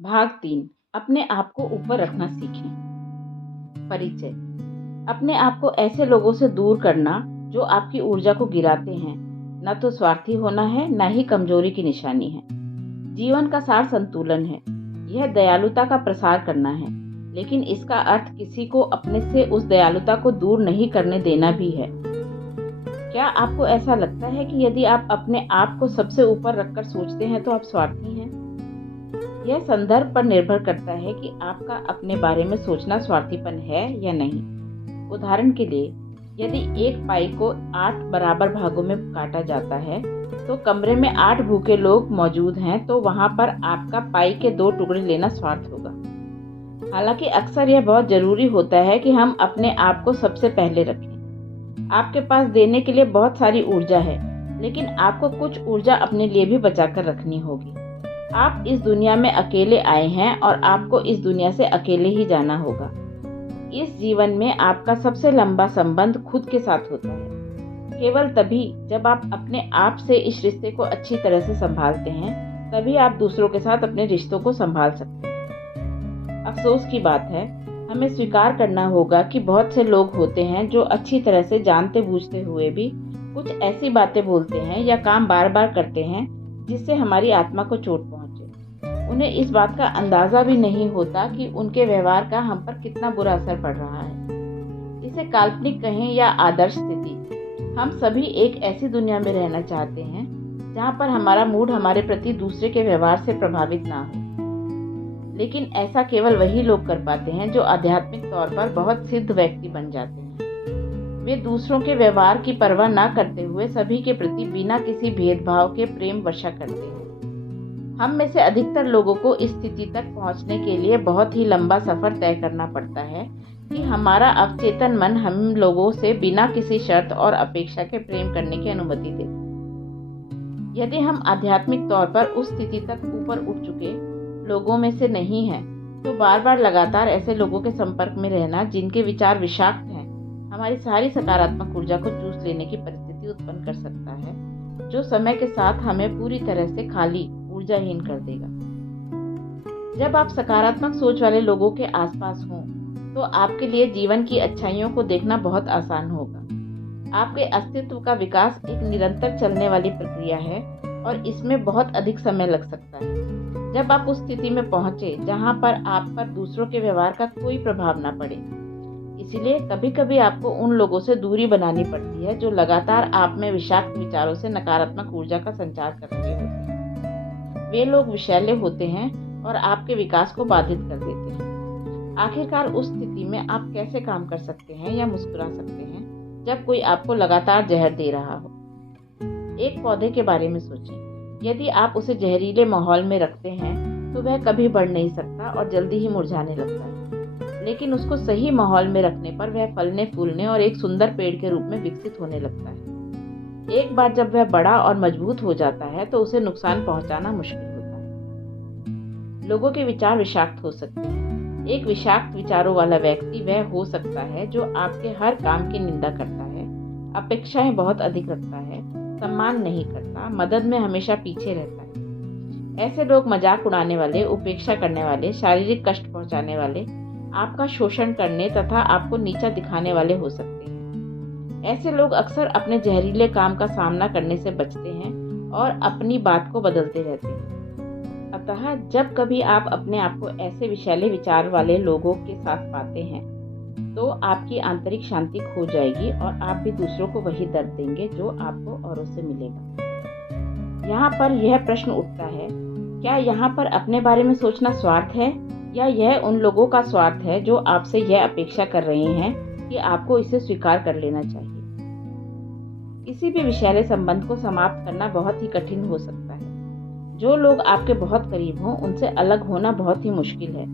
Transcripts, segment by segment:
भाग 3। अपने आप को ऊपर रखना सीखें। परिचय। अपने आप को ऐसे लोगों से दूर करना जो आपकी ऊर्जा को गिराते हैं, न तो स्वार्थी होना है, न ही कमजोरी की निशानी है। जीवन का सार संतुलन है। यह दयालुता का प्रसार करना है, लेकिन इसका अर्थ किसी को अपने से उस दयालुता को दूर नहीं करने देना भी है। क्या आपको ऐसा लगता है कि यदि आप अपने आप को सबसे ऊपर रखकर सोचते हैं तो आप स्वार्थी हैं? यह संदर्भ पर निर्भर करता है कि आपका अपने बारे में सोचना स्वार्थीपन है या नहीं। उदाहरण के लिए, यदि एक पाई को 8 बराबर भागों में काटा जाता है तो कमरे में 8 भूखे लोग मौजूद हैं, तो वहां पर आपका पाई के 2 टुकड़े लेना स्वार्थ होगा। हालांकि अक्सर यह बहुत जरूरी होता है कि हम अपने आप को सबसे पहले रखें। आपके पास देने के लिए बहुत सारी ऊर्जा है, लेकिन आपको कुछ ऊर्जा अपने लिए भी बचाकर रखनी होगी। आप इस दुनिया में अकेले आए हैं और आपको इस दुनिया से अकेले ही जाना होगा। इस जीवन में आपका सबसे लंबा संबंध खुद के साथ होता है। केवल तभी जब आप अपने आप से इस रिश्ते को अच्छी तरह से संभालते हैं, तभी आप दूसरों के साथ अपने रिश्तों को संभाल सकते हैं। अफसोस की बात है, हमें स्वीकार करना होगा कि बहुत से लोग होते हैं जो अच्छी तरह से जानते बूझते हुए भी कुछ ऐसी बातें बोलते हैं या काम बार बार करते हैं जिससे हमारी आत्मा को चोट पहुंचे। उन्हें इस बात का अंदाजा भी नहीं होता कि उनके व्यवहार का हम पर कितना बुरा असर पड़ रहा है। इसे काल्पनिक कहें या आदर्श स्थिति, हम सभी एक ऐसी दुनिया में रहना चाहते हैं जहां पर हमारा मूड हमारे प्रति दूसरे के व्यवहार से प्रभावित ना हो। लेकिन ऐसा केवल वही लोग कर पाते हैं जो आध्यात्मिक तौर पर बहुत सिद्ध व्यक्ति बन जाते हैं। वे दूसरों के व्यवहार की परवाह न करते हुए सभी के प्रति बिना किसी भेदभाव के प्रेम वर्षा करते हैं। हम में से अधिकतर लोगों को इस स्थिति तक पहुंचने के लिए बहुत ही लंबा सफर तय करना पड़ता है कि हमारा अवचेतन मन हम लोगों से बिना किसी शर्त और अपेक्षा के प्रेम करने की अनुमति दे। यदि हम आध्यात्मिक तौर पर उस स्थिति तक ऊपर उठ चुके लोगों में से नहीं हैं, तो बार बार लगातार ऐसे लोगों के संपर्क में रहना जिनके विचार विषाक्त हैं, हमारी सारी सकारात्मक ऊर्जा को चूस लेने की परिस्थिति उत्पन्न कर सकता है, जो समय के साथ हमें पूरी तरह से खाली, ऊर्जाहीन कर देगा। जब आप सकारात्मक सोच वाले लोगों के आसपास हों, तो आपके लिए जीवन की अच्छाइयों को देखना बहुत आसान होगा। आपके अस्तित्व का विकास एक निरंतर चलने वाली प्रक्रिया है और इसमें बहुत अधिक समय लग सकता है। जब आप उस स्थिति में पहुंचे जहां पर आप पर दूसरों के व्यवहार का कोई प्रभाव ना पड़े। इसीलिए कभी कभी आपको उन लोगों से दूरी बनानी पड़ती है जो लगातार आप में विषाक्त विचारों से नकारात्मक ऊर्जा का संचार कर रहे होते हैं। वे लोग विषैले होते हैं और आपके विकास को बाधित कर देते हैं। आखिरकार उस स्थिति में आप कैसे काम कर सकते हैं या मुस्कुरा सकते हैं जब कोई आपको लगातार जहर दे रहा हो? एक पौधे के बारे में सोचें। यदि आप उसे जहरीले माहौल में रखते हैं तो वह कभी बढ़ नहीं सकता और जल्दी ही मुरझाने लगता है। लेकिन उसको सही माहौल में रखने पर वह फलने फूलने और एक सुंदर पेड़ के रूप में विकसित होने लगता है। एक बार जब वह बड़ा और मजबूत हो जाता है तो उसे नुकसान पहुंचाना मुश्किल होता है। लोगों के विचार विषाक्त हो सकते हैं। एक विषाक्त विचारों वाला व्यक्ति वह हो सकता है जो आपके हर काम की निंदा करता है, अपेक्षाएं बहुत अधिक रखता है, सम्मान नहीं करता, मदद में हमेशा पीछे रहता है। ऐसे लोग मजाक उड़ाने वाले, उपेक्षा करने वाले, शारीरिक कष्ट पहुंचाने वाले, आपका शोषण करने तथा आपको नीचा दिखाने वाले हो सकते हैं। ऐसे लोग अक्सर अपने जहरीले काम का सामना करने से बचते हैं और अपनी बात को बदलते रहते हैं। अतः जब कभी आप अपने आप को ऐसे विषैले विचार वाले लोगों के साथ पाते हैं, तो आपकी आंतरिक शांति खो जाएगी और आप भी दूसरों को वही दर्द देंगे जो आपको औरों से मिलेगा। यहाँ पर यह प्रश्न उठता है, क्या यहाँ पर अपने बारे में सोचना स्वार्थ है या यह उन लोगों का स्वार्थ है जो आपसे यह अपेक्षा कर रहे हैं कि आपको इसे स्वीकार कर लेना चाहिए? किसी भी विषैले संबंध को समाप्त करना बहुत ही कठिन हो सकता है। जो लोग आपके बहुत करीब हों, उनसे अलग होना बहुत ही मुश्किल है,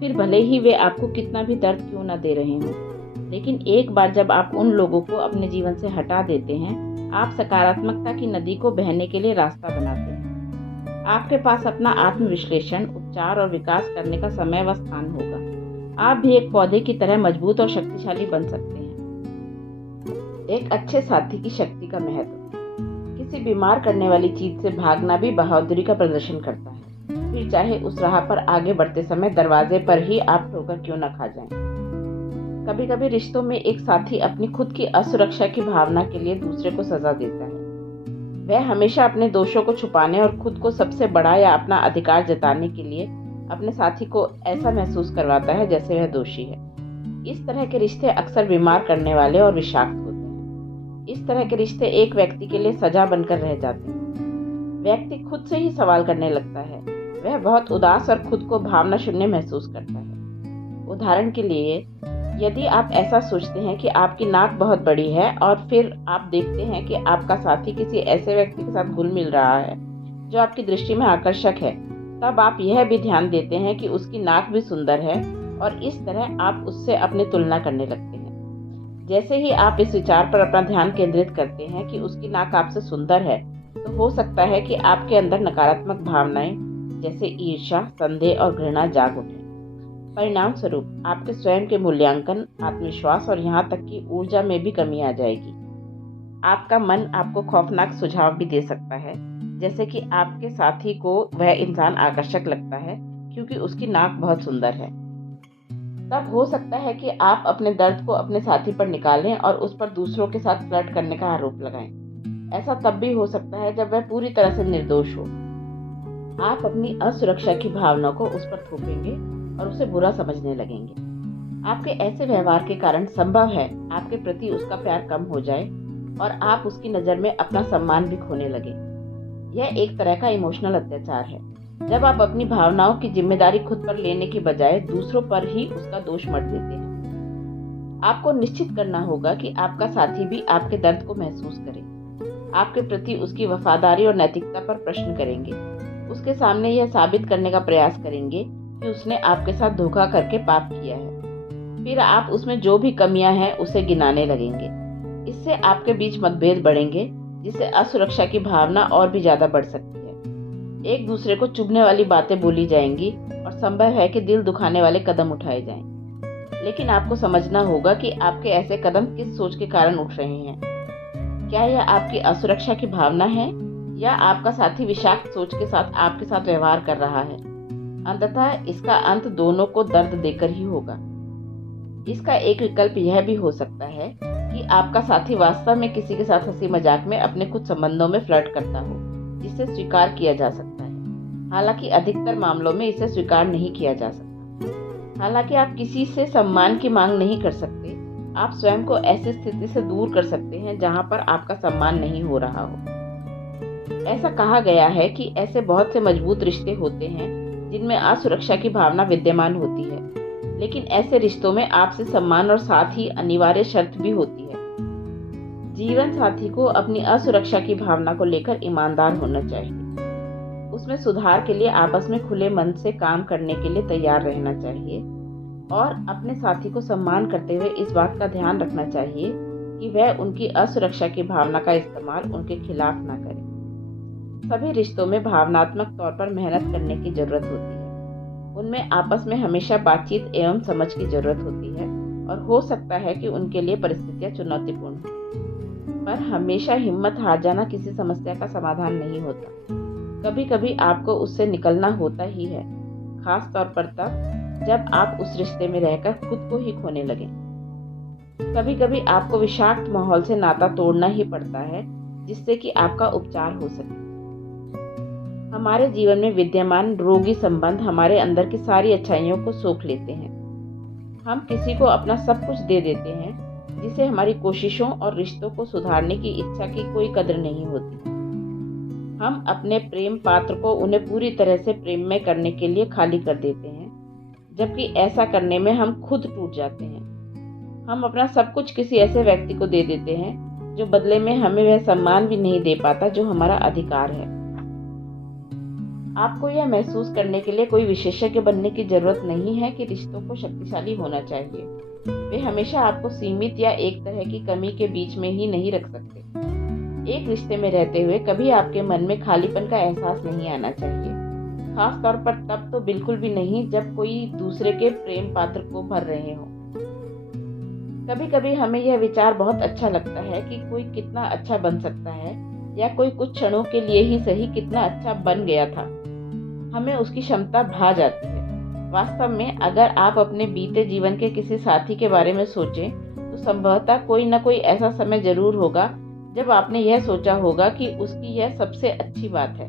फिर भले ही वे आपको कितना भी दर्द क्यों न दे रहे हों। लेकिन एक बार जब आप उन लोगों को अपने जीवन से हटा देते हैं, आप सकारात्मकता की नदी को बहने के लिए रास्ता बनाते हैं। आपके पास अपना आत्मविश्लेषण, उपचार और विकास करने का समय व स्थान होगा। आप भी एक पौधे की तरह मजबूत और शक्तिशाली बन सकते हैं। एक अच्छे साथी की शक्ति का महत्व। किसी बीमार करने वाली चीज से भागना भी बहादुरी का प्रदर्शन करता है। फिर चाहे उस राह पर आगे बढ़ते समय दरवाजे पर ही आप ठोकर क्यों न खा जाएं। कभी कभी रिश्तों में एक साथी अपनी खुद की असुरक्षा की भावना के लिए दूसरे को सजा देता है। वह हमेशा अपने दोषों को छुपाने और खुद को सबसे बड़ा या अपना अधिकार जताने के लिए अपने साथी को ऐसा महसूस करवाता है जैसे वह दोषी है। इस तरह के रिश्ते अक्सर बीमार करने वाले और विषाक्त होते हैं। इस तरह के रिश्ते एक व्यक्ति के लिए सजा बनकर रह जाते हैं। व्यक्ति खुद से ही सवाल करने लगता है। वह बहुत उदास और खुद को भावना शून्य महसूस करता है। उदाहरण के लिए, यदि आप ऐसा सोचते हैं कि आपकी नाक बहुत बड़ी है और फिर आप देखते हैं कि आपका साथी किसी ऐसे व्यक्ति के साथ घुल मिल रहा है जो आपकी दृष्टि में आकर्षक है, तब आप यह भी ध्यान देते हैं कि उसकी नाक भी सुंदर है और इस तरह आप उससे अपनी तुलना करने लगते हैं। जैसे ही आप इस विचार पर अपना ध्यान केंद्रित करते हैं कि उसकी नाक आपसे सुंदर है, तो हो सकता है कि आपके अंदर नकारात्मक भावनाएं जैसे ईर्ष्या, संदेह और घृणा जाग उठे। परिणाम स्वरूप आपके स्वयं के मूल्यांकन, आत्मविश्वास और यहाँ तक कि ऊर्जा में भी कमी आ जाएगी। आपका मन आपको खौफनाक सुझाव भी दे सकता है, जैसे कि आपके साथी को वह इंसान आकर्षक लगता है क्योंकि उसकी नाक बहुत सुंदर है। तब हो सकता है कि आप अपने दर्द को अपने साथी पर निकालें और उस पर दूसरों के साथ फ्लर्ट करने का आरोप लगाएं। ऐसा तब भी हो सकता है जब वह पूरी तरह से निर्दोष हो। आप अपनी असुरक्षा की भावना को उस पर थोपेंगे और उसे बुरा समझने लगेंगे। आपके ऐसे व्यवहार के कारण संभव है आपके प्रति उसका प्यार कम हो जाए और आप उसकी नज़र में अपना सम्मान भी खोने लगे। यह एक तरह का इमोशनल अत्याचार है, जब आप अपनी भावनाओं की जिम्मेदारी खुद पर लेने की बजाय दूसरों पर ही उसका दोष मढ़ देते हैं। आपको निश्चित करना होगा कि आपका साथी भी आपके दर्द को महसूस करे। आपके प्रति उसकी वफादारी और नैतिकता पर प्रश्न करेंगे। उसके सामने यह साबित करने का प्रयास करेंगे कि उसने आपके साथ धोखा करके पाप किया है। फिर आप उसमें जो भी कमियां हैं उसे गिनाने लगेंगे। इससे आपके बीच मतभेद बढ़ेंगे, जिससे असुरक्षा की भावना और भी ज्यादा बढ़ सकती है। एक दूसरे को चुभने वाली बातें बोली जाएंगी और संभव है कि दिल दुखाने वाले कदम उठाए जाएं। लेकिन आपको समझना होगा कि आपके ऐसे कदम किस सोच के कारण उठ रहे हैं। क्या यह आपकी असुरक्षा की भावना है या आपका साथी विषाक्त सोच के साथ आपके साथ व्यवहार कर रहा है? अंततः इसका अंत दोनों को दर्द देकर ही होगा। इसका एक विकल्प यह भी हो सकता है कि आपका साथी वास्तव में किसी के साथ हंसी मजाक में अपने कुछ संबंधों में फ्लर्ट करता हो, जिसे स्वीकार किया जा सकता है। हालांकि अधिकतर मामलों में इसे स्वीकार नहीं किया जा सकता। हालांकि आप किसी से सम्मान की मांग नहीं कर सकते, आप स्वयं को ऐसी स्थिति से दूर कर सकते हैं जहां पर आपका सम्मान नहीं हो रहा हो। ऐसा कहा गया है कि ऐसे बहुत से मजबूत रिश्ते होते हैं जिनमें असुरक्षा की भावना विद्यमान होती है, लेकिन ऐसे रिश्तों में आपसी सम्मान और साथ ही अनिवार्य शर्त भी होती है। जीवन साथी को अपनी असुरक्षा की भावना को लेकर ईमानदार होना चाहिए। उसमें सुधार के लिए आपस में खुले मन से काम करने के लिए तैयार रहना चाहिए और अपने साथी को सम्मान करते हुए इस बात का ध्यान रखना चाहिए कि वह उनकी असुरक्षा की भावना का इस्तेमाल उनके खिलाफ ना करे। सभी रिश्तों में भावनात्मक तौर पर मेहनत करने की जरूरत होती है। उनमें आपस में हमेशा बातचीत एवं समझ की जरूरत होती है और हो सकता है कि उनके लिए परिस्थितियां चुनौतीपूर्ण हो, पर हमेशा हिम्मत हार जाना किसी समस्या का समाधान नहीं होता। कभी कभी आपको उससे निकलना होता ही है, खास तौर पर तब जब आप उस रिश्ते में रहकर खुद को ही खोने लगे। कभी कभी आपको विषाक्त माहौल से नाता तोड़ना ही पड़ता है, जिससे कि आपका उपचार हो सके। हमारे जीवन में विद्यमान रोगी संबंध हमारे अंदर की सारी अच्छाइयों को सोख लेते हैं। हम किसी को अपना सब कुछ दे देते हैं, जिसे हमारी कोशिशों और रिश्तों को सुधारने की इच्छा की कोई कदर नहीं होती। हम अपने प्रेम पात्र को उन्हें पूरी तरह से प्रेममय करने के लिए खाली कर देते हैं, जबकि ऐसा करने में हम खुद टूट जाते हैं। हम अपना सब कुछ किसी ऐसे व्यक्ति को दे देते हैं जो बदले में हमें वह सम्मान भी नहीं दे पाता जो हमारा अधिकार है। आपको यह महसूस करने के लिए कोई विशेषज्ञ बनने की जरूरत नहीं है कि रिश्तों को शक्तिशाली होना चाहिए। वे हमेशा आपको सीमित या एक तरह की कमी के बीच में ही नहीं रख सकते। एक रिश्ते में रहते हुए कभी आपके मन में खालीपन का एहसास नहीं आना चाहिए, खास तौर पर तब तो बिल्कुल भी नहीं जब कोई दूसरे के प्रेम पात्र को भर रहे हो। कभी कभी हमें यह विचार बहुत अच्छा लगता है कि कोई कितना अच्छा बन सकता है, या कोई कुछ क्षणों के लिए ही सही कितना अच्छा बन गया था। हमें उसकी क्षमता भा जाती है। वास्तव में अगर आप अपने बीते जीवन के किसी साथी के बारे में सोचें तो संभवतः कोई न कोई ऐसा समय जरूर होगा जब आपने यह सोचा होगा कि उसकी यह सबसे अच्छी बात है,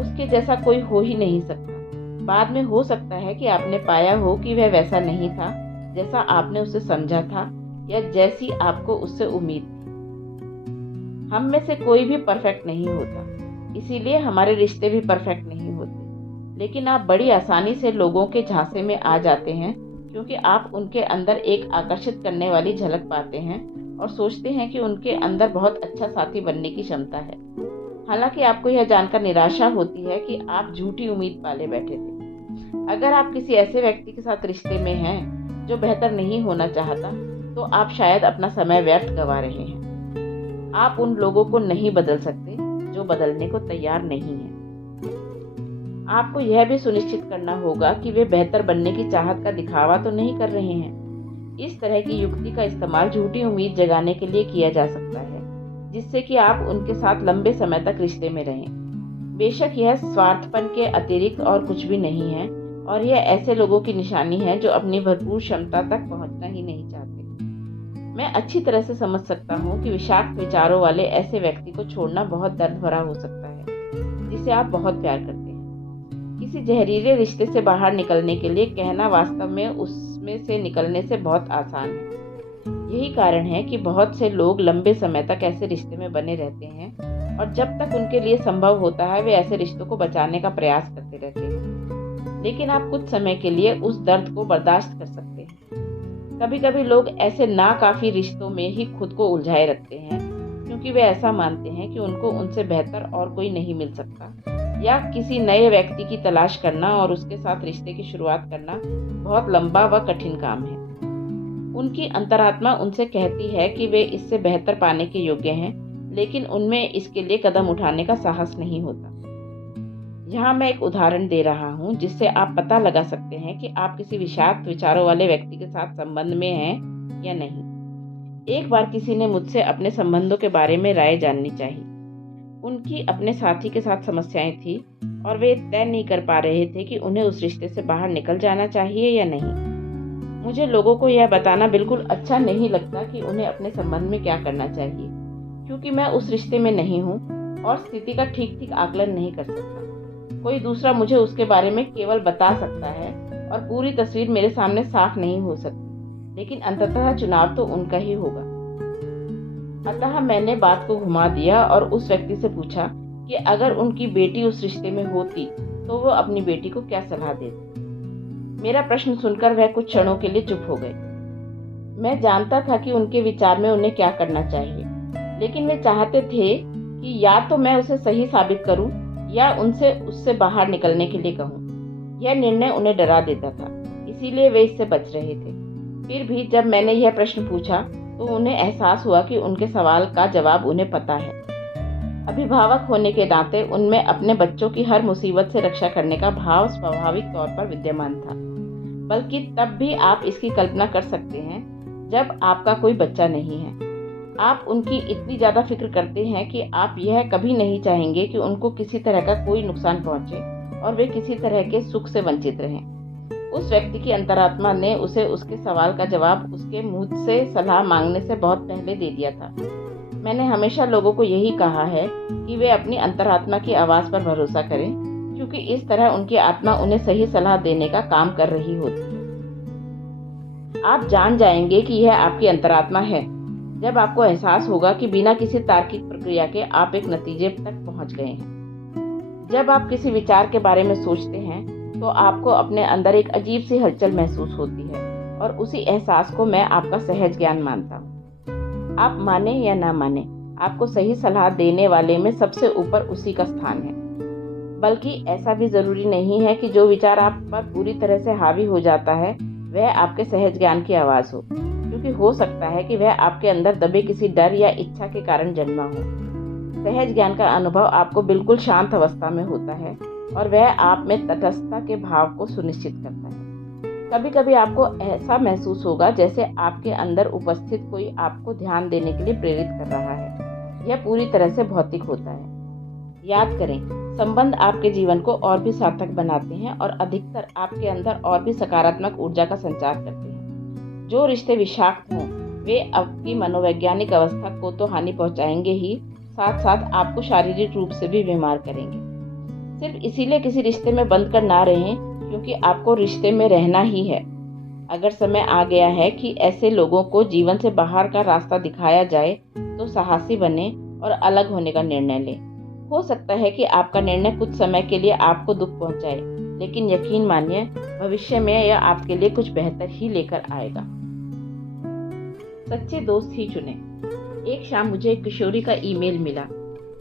उसके जैसा कोई हो ही नहीं सकता। बाद में हो सकता है कि आपने पाया हो कि वह वैसा नहीं था जैसा आपने उसे समझा था या जैसी आपको उससे उम्मीद थी। हम में से कोई भी परफेक्ट नहीं होता, इसीलिए हमारे रिश्ते भी परफेक्ट नहीं होते। लेकिन आप बड़ी आसानी से लोगों के झांसे में आ जाते हैं क्योंकि आप उनके अंदर एक आकर्षित करने वाली झलक पाते हैं और सोचते हैं कि उनके अंदर बहुत अच्छा साथी बनने की क्षमता है। हालांकि आपको यह जानकर निराशा होती है कि आप झूठी उम्मीद पाले बैठे थे। अगर आप किसी ऐसे व्यक्ति के साथ रिश्ते में हैं जो बेहतर नहीं होना चाहता, तो आप शायद अपना समय व्यर्थ गंवा रहे हैं। आप उन लोगों को नहीं बदल सकते जो बदलने को तैयार नहीं है। आपको यह भी सुनिश्चित करना होगा कि वे बेहतर बनने की चाहत का दिखावा तो नहीं कर रहे हैं। इस तरह की युक्ति का इस्तेमाल झूठी उम्मीद जगाने के लिए किया जा सकता है, जिससे कि आप उनके साथ लंबे समय तक रिश्ते में रहें। बेशक यह स्वार्थपन के अतिरिक्त और कुछ भी नहीं है और यह ऐसे लोगों की निशानी है जो अपनी भरपूर क्षमता तक पहुंचना ही नहीं चाहते। मैं अच्छी तरह से समझ सकता हूँ कि विषाक्त विचारों वाले ऐसे व्यक्ति को छोड़ना बहुत दर्द भरा हो सकता है जिसे आप बहुत प्यार करते हैं। किसी जहरीले रिश्ते से बाहर निकलने के लिए कहना वास्तव में उसमें से निकलने से बहुत आसान है। यही कारण है कि बहुत से लोग लंबे समय तक ऐसे रिश्ते में बने रहते हैं और जब तक उनके लिए संभव होता है वे ऐसे रिश्तों को बचाने का प्रयास करते रहते हैं। लेकिन आप कुछ समय के लिए उस दर्द को बर्दाश्त कर सकते हैं। कभी कभी लोग ऐसे नाकाफी रिश्तों में ही खुद को उलझाए रखते हैं क्योंकि वे ऐसा मानते हैं कि उनको उनसे बेहतर और कोई नहीं मिल सकता, या किसी नए व्यक्ति की तलाश करना और उसके साथ रिश्ते की शुरुआत करना बहुत लंबा व कठिन काम है। उनकी अंतरात्मा उनसे कहती है कि वे इससे बेहतर पाने के योग्य हैं, लेकिन उनमें इसके लिए कदम उठाने का साहस नहीं होता। यहाँ मैं एक उदाहरण दे रहा हूँ जिससे आप पता लगा सकते हैं कि आप किसी विषाक्त विचारों वाले व्यक्ति के साथ संबंध में हैं या नहीं। एक बार किसी ने मुझसे अपने संबंधों के बारे में राय जाननी चाहिए। उनकी अपने साथी के साथ समस्याएं थी और वे तय नहीं कर पा रहे थे कि उन्हें उस रिश्ते से बाहर निकल जाना चाहिए या नहीं। मुझे लोगों को यह बताना बिल्कुल अच्छा नहीं लगता कि उन्हें अपने संबंध में क्या करना चाहिए, क्योंकि मैं उस रिश्ते में नहीं हूँ और स्थिति का ठीक आकलन नहीं कर सकता। कोई दूसरा मुझे उसके बारे में केवल बता सकता है और पूरी तस्वीर मेरे सामने साफ नहीं हो सकती, लेकिन अंततः चुनाव तो उनका ही होगा। अतः मैंने बात को घुमा दिया और उस व्यक्ति से पूछा कि अगर उनकी बेटी उस रिश्ते में होती तो वो अपनी बेटी को क्या सलाह देती। मेरा प्रश्न सुनकर वह कुछ क्षणों के लिए चुप हो गए। मैं जानता था कि उनके विचार में उन्हें क्या करना चाहिए, लेकिन वे चाहते थे कि या तो मैं उसे सही साबित करूं या उससे बाहर निकलने के लिए कहूं। यह निर्णय उन्हें डरा देता था, इसीलिए वे इससे बच रहे थे। फिर भी जब मैंने यह प्रश्न पूछा तो उन्हें एहसास हुआ कि उनके सवाल का जवाब उन्हें पता है। अभिभावक होने के नाते उनमें अपने बच्चों की हर मुसीबत से रक्षा करने का भाव स्वाभाविक तौर पर विद्यमान था, बल्कि तब भी आप इसकी कल्पना कर सकते हैं जब आपका कोई बच्चा नहीं है। आप उनकी इतनी ज़्यादा फिक्र करते हैं कि आप यह कभी नहीं चाहेंगे कि उनको किसी तरह का कोई नुकसान पहुंचे और वे किसी तरह के सुख से वंचित रहें। उस व्यक्ति की अंतरात्मा ने उसे उसके सवाल का जवाब उसके मुंह से सलाह मांगने से बहुत पहले दे दिया था। मैंने हमेशा लोगों को यही कहा है कि वे अपनी अंतरात्मा की आवाज़ पर भरोसा करें, क्योंकि इस तरह उनकी आत्मा उन्हें सही सलाह देने का काम कर रही होती है। आप जान जाएंगे कि यह आपकी अंतरात्मा है जब आपको एहसास होगा कि बिना किसी तार्किक प्रक्रिया के आप एक नतीजे तक पहुंच गए हैं। जब आप किसी विचार के बारे में सोचते हैं तो आपको अपने अंदर एक अजीब सी हलचल महसूस होती है और उसी एहसास को मैं आपका सहज ज्ञान मानता हूँ। आप माने या ना माने, आपको सही सलाह देने वाले में सबसे ऊपर उसी का स्थान है। बल्कि ऐसा भी जरूरी नहीं है कि जो विचार आप पर पूरी तरह से हावी हो जाता है वह आपके सहज ज्ञान की आवाज़ हो, क्योंकि हो सकता है कि वह आपके अंदर दबे किसी डर या इच्छा के कारण जन्मा हो। सहज ज्ञान का अनुभव आपको बिल्कुल शांत अवस्था में होता है और वह आप में तटस्थता के भाव को सुनिश्चित करता है। कभी कभी आपको ऐसा महसूस होगा जैसे आपके अंदर उपस्थित कोई आपको ध्यान देने के लिए प्रेरित कर रहा है। यह पूरी तरह से भौतिक होता है। याद करें, संबंध आपके जीवन को और भी सार्थक बनाते हैं और अधिकतर आपके अंदर और भी सकारात्मक ऊर्जा का संचार करते हैं। जो रिश्ते विषाक्त हों, वे आपकी मनोवैज्ञानिक अवस्था को तो हानि पहुंचाएंगे ही, साथ साथ आपको शारीरिक रूप से भी बीमार करेंगे। सिर्फ इसीलिए किसी रिश्ते में बंद कर ना रहें, क्योंकि आपको रिश्ते में रहना ही है। अगर समय आ गया है कि ऐसे लोगों को जीवन से बाहर का रास्ता दिखाया जाए, तो साहसी बने और अलग होने का निर्णय लें। हो सकता है कि आपका निर्णय कुछ समय के लिए आपको दुख पहुंचाए, लेकिन यकीन मानिए, भविष्य में यह आपके लिए कुछ बेहतर ही लेकर आएगा। सच्चे दोस्त ही चुनें। एक शाम मुझे एक किशोरी का ईमेल मिला,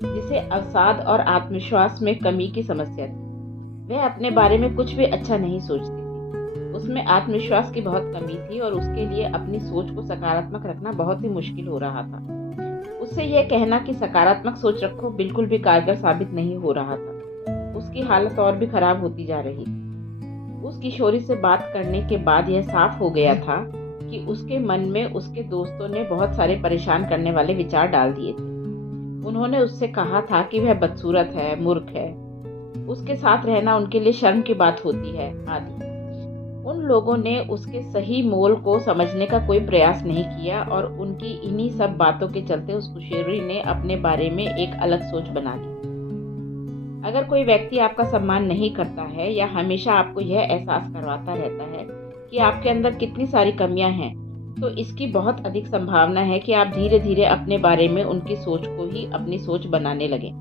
जिसे अवसाद और आत्मविश्वास में कमी की समस्या थी। वह अपने बारे में कुछ भी अच्छा नहीं सोचती थी। उसमें आत्मविश्वास की बहुत कमी थी और उसके लिए अपनी सोच को सकारात्मक रखना बहुत ही मुश्किल हो रहा था। उससे यह कहना कि सकारात्मक सोच रखो बिल्कुल भी कारगर साबित नहीं हो रहा था। उसकी हालत और भी खराब होती जा रही थी। उस किशोरी से बात करने के बाद यह साफ हो गया था कि उसके मन में उसके दोस्तों ने बहुत सारे परेशान करने वाले विचार डाल दिए थे। उन्होंने उससे कहा था कि वह बदसूरत है, मूर्ख है, उसके साथ रहना उनके लिए शर्म की बात होती है आदि। उन लोगों ने उसके सही मोल को समझने का कोई प्रयास नहीं किया और उनकी इन्हीं सब बातों के चलते उस किशोरी ने अपने बारे में एक अलग सोच बना ली। अगर कोई व्यक्ति आपका सम्मान नहीं करता है या हमेशा आपको यह एहसास करवाता रहता है कि आपके अंदर कितनी सारी कमियां हैं, तो इसकी बहुत अधिक संभावना है कि आप धीरे धीरे अपने बारे में उनकी सोच को ही अपनी सोच बनाने लगें।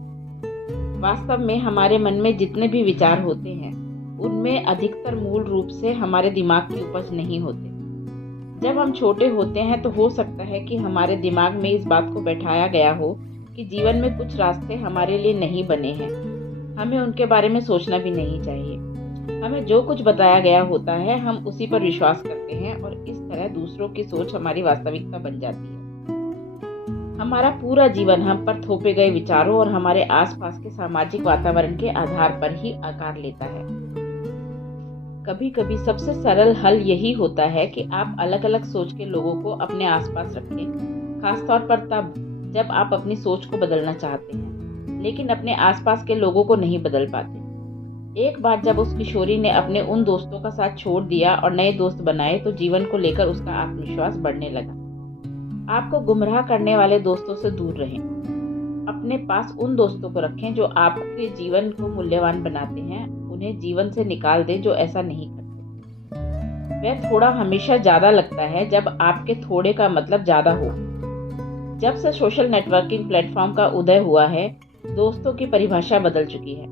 वास्तव में हमारे मन में जितने भी विचार होते हैं, उनमें अधिकतर मूल रूप से हमारे दिमाग की उपज नहीं होते। जब हम छोटे होते हैं तो हो सकता है कि हमारे दिमाग में इस बात को बैठाया गया हो कि जीवन में कुछ रास्ते हमारे लिए नहीं बने हैं, हमें उनके बारे में सोचना भी नहीं चाहिए। हमें जो कुछ बताया गया होता है, हम उसी पर विश्वास करते हैं और इस तरह दूसरों की सोच हमारी वास्तविकता बन जाती है। हमारा पूरा जीवन हम पर थोपे गए विचारों और हमारे आसपास के सामाजिक वातावरण के आधार पर ही आकार लेता है। कभी कभी सबसे सरल हल यही होता है कि आप अलग अलग सोच के लोगों को अपने आसपास रखें, खासतौर पर तब जब आप अपनी सोच को बदलना चाहते हैं, लेकिन अपने आसपास के लोगों को नहीं बदल पाते। एक बार जब उस किशोरी ने अपने उन दोस्तों का साथ छोड़ दिया और नए दोस्त बनाए, तो जीवन को लेकर उसका आत्मविश्वास बढ़ने लगा। आपको गुमराह करने वाले दोस्तों से दूर रहें। अपने पास उन दोस्तों को रखें जो आपके जीवन को मूल्यवान बनाते हैं। उन्हें जीवन से निकाल दें जो ऐसा नहीं करते। वह थोड़ा हमेशा ज्यादा लगता है जब आपके थोड़े का मतलब ज्यादा हो। जब से सोशल नेटवर्किंग प्लेटफॉर्म का उदय हुआ है, दोस्तों की परिभाषा बदल चुकी है।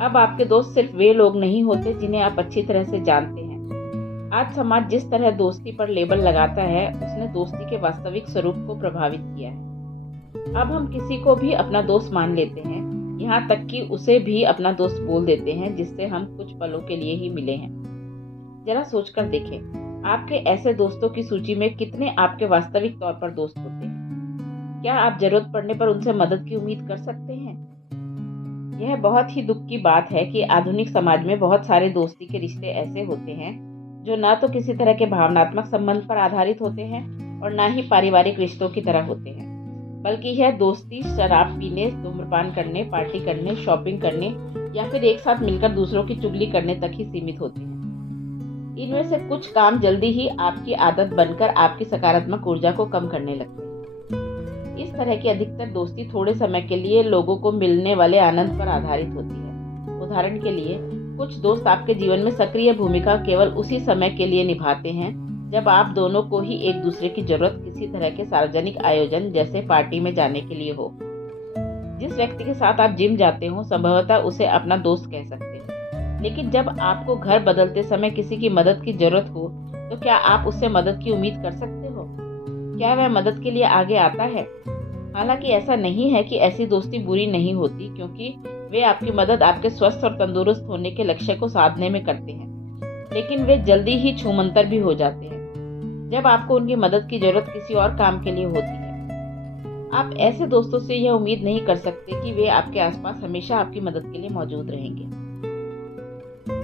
अब आपके दोस्त सिर्फ वे लोग नहीं होते जिन्हें आप अच्छी तरह से जानते हैं। आज समाज जिस तरह दोस्ती पर लेबल लगाता है, उसने दोस्ती के वास्तविक स्वरूप को प्रभावित किया है। अब हम किसी को भी अपना दोस्त मान लेते हैं, यहाँ तक कि उसे भी अपना दोस्त बोल देते हैं जिससे हम कुछ पलों के लिए ही मिले हैं। जरा सोचकर देखें, आपके ऐसे दोस्तों की सूची में कितने आपके वास्तविक तौर पर दोस्त होते हैं? क्या आप जरूरत पड़ने पर उनसे मदद की उम्मीद कर सकते हैं? यह बहुत ही दुख की बात है कि आधुनिक समाज में बहुत सारे दोस्ती के रिश्ते ऐसे होते हैं जो न तो किसी तरह के भावनात्मक संबंध पर आधारित होते हैं और न ही पारिवारिक रिश्तों की तरह होते हैं, बल्कि यह दोस्ती शराब पीने, धूम्रपान करने, पार्टी करने, शॉपिंग करने या फिर एक साथ मिलकर दूसरों की चुगली करने तक ही सीमित होते हैं। इनमें से कुछ काम जल्दी ही आपकी आदत बनकर आपकी सकारात्मक ऊर्जा को कम करने लगते हैं। इस तरह की अधिकतर दोस्ती थोड़े समय के लिए लोगों को मिलने वाले आनंद पर आधारित होती है। उदाहरण के लिए, कुछ दोस्त आपके जीवन में सक्रिय भूमिका केवल उसी समय के लिए निभाते हैं जब आप दोनों को ही एक दूसरे की जरूरत किसी तरह के सार्वजनिक आयोजन जैसे पार्टी में जाने के लिए हो। जिस व्यक्ति के साथ आप जिम जाते हो, संभवतः उसे अपना दोस्त कह सकते हैं, लेकिन जब आपको घर बदलते समय किसी की मदद की जरूरत हो, तो क्या आप उससे मदद की उम्मीद कर सकते हो? क्या वह मदद के लिए आगे आता है? हालांकि ऐसा नहीं है कि ऐसी दोस्ती बुरी नहीं होती, क्योंकि वे आपकी मदद आपके स्वस्थ और तंदुरुस्त होने के लक्ष्य को साधने में करते हैं, लेकिन वे जल्दी ही छूमंतर भी हो जाते हैं जब आपको उनकी मदद की जरूरत किसी और काम के लिए होती है। आप ऐसे दोस्तों से यह उम्मीद नहीं कर सकते कि वे आपके आसपास हमेशा आपकी मदद के लिए मौजूद रहेंगे।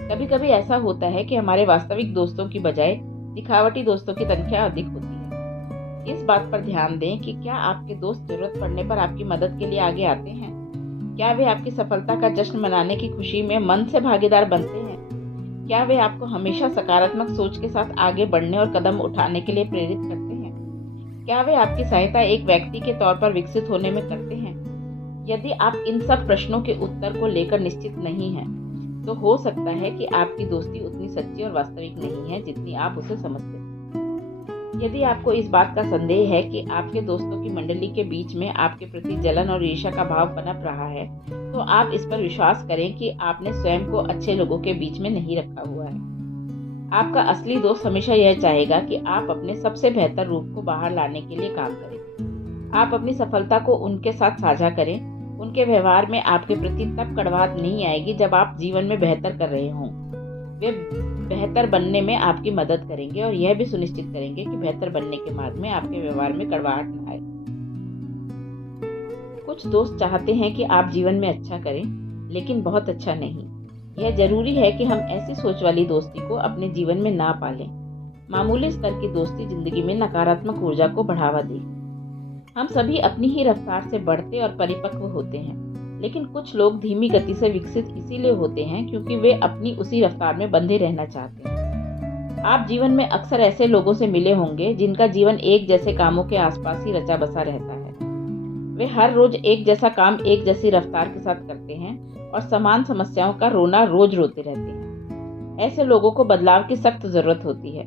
कभी कभी ऐसा होता है कि हमारे वास्तविक दोस्तों की बजाय दिखावटी दोस्तों की संख्या अधिक होती है। इस बात पर ध्यान दें कि क्या आपके दोस्त जरूरत पड़ने पर आपकी मदद के लिए आगे आते हैं। क्या वे आपकी सफलता का जश्न मनाने की खुशी में मन से भागीदार बनते हैं? क्या वे आपको हमेशा सकारात्मक सोच के साथ आगे बढ़ने और कदम उठाने के लिए प्रेरित करते हैं? क्या वे आपकी सहायता एक व्यक्ति के तौर पर विकसित होने में करते हैं? यदि आप इन सब प्रश्नों के उत्तर को लेकर निश्चित नहीं हैं, तो हो सकता है कि आपकी दोस्ती उतनी सच्ची और वास्तविक नहीं है जितनी आप उसे समझते हैं। यदि आपको इस बात का संदेह है कि आपके दोस्तों की मंडली के बीच में आपके प्रति जलन और ईर्ष्या का भाव पनप रहा है, तो आप इस पर विश्वास करें कि आपने स्वयं को अच्छे लोगों के बीच में नहीं रखा हुआ है। आपका असली दोस्त हमेशा यह चाहेगा कि आप अपने सबसे बेहतर रूप को बाहर लाने के लिए काम करें। आप अपनी सफलता को उनके साथ साझा करें। उनके व्यवहार में आपके प्रति तब कड़वाहट नहीं आएगी जब आप जीवन में बेहतर कर रहे हों। वे बेहतर बनने में आपकी मदद करेंगे और यह भी सुनिश्चित करेंगे कि बेहतर बनने के मार्ग में आपके व्यवहार में कड़वाहट न आए। कुछ दोस्त चाहते हैं कि आप जीवन में अच्छा करें, लेकिन बहुत अच्छा नहीं। यह जरूरी है कि हम ऐसी सोच वाली दोस्ती को अपने जीवन में ना पालें। मामूली स्तर की दोस्ती जिंदगी में नकारात्मक ऊर्जा को बढ़ावा दे। हम सभी अपनी ही रफ्तार से बढ़ते और परिपक्व होते हैं, लेकिन कुछ लोग धीमी गति से विकसित इसीलिए होते हैं क्योंकि वे अपनी उसी रफ्तार में बंधे रहना चाहते हैं। आप जीवन में अक्सर ऐसे लोगों से मिले होंगे जिनका जीवन एक जैसे कामों के आसपास ही रचा बसा रहता है। वे हर रोज एक जैसा काम एक जैसी रफ्तार के साथ करते हैं और समान समस्याओं का रोना रोज रोते रहते हैं। ऐसे लोगों को बदलाव की सख्त जरूरत होती है,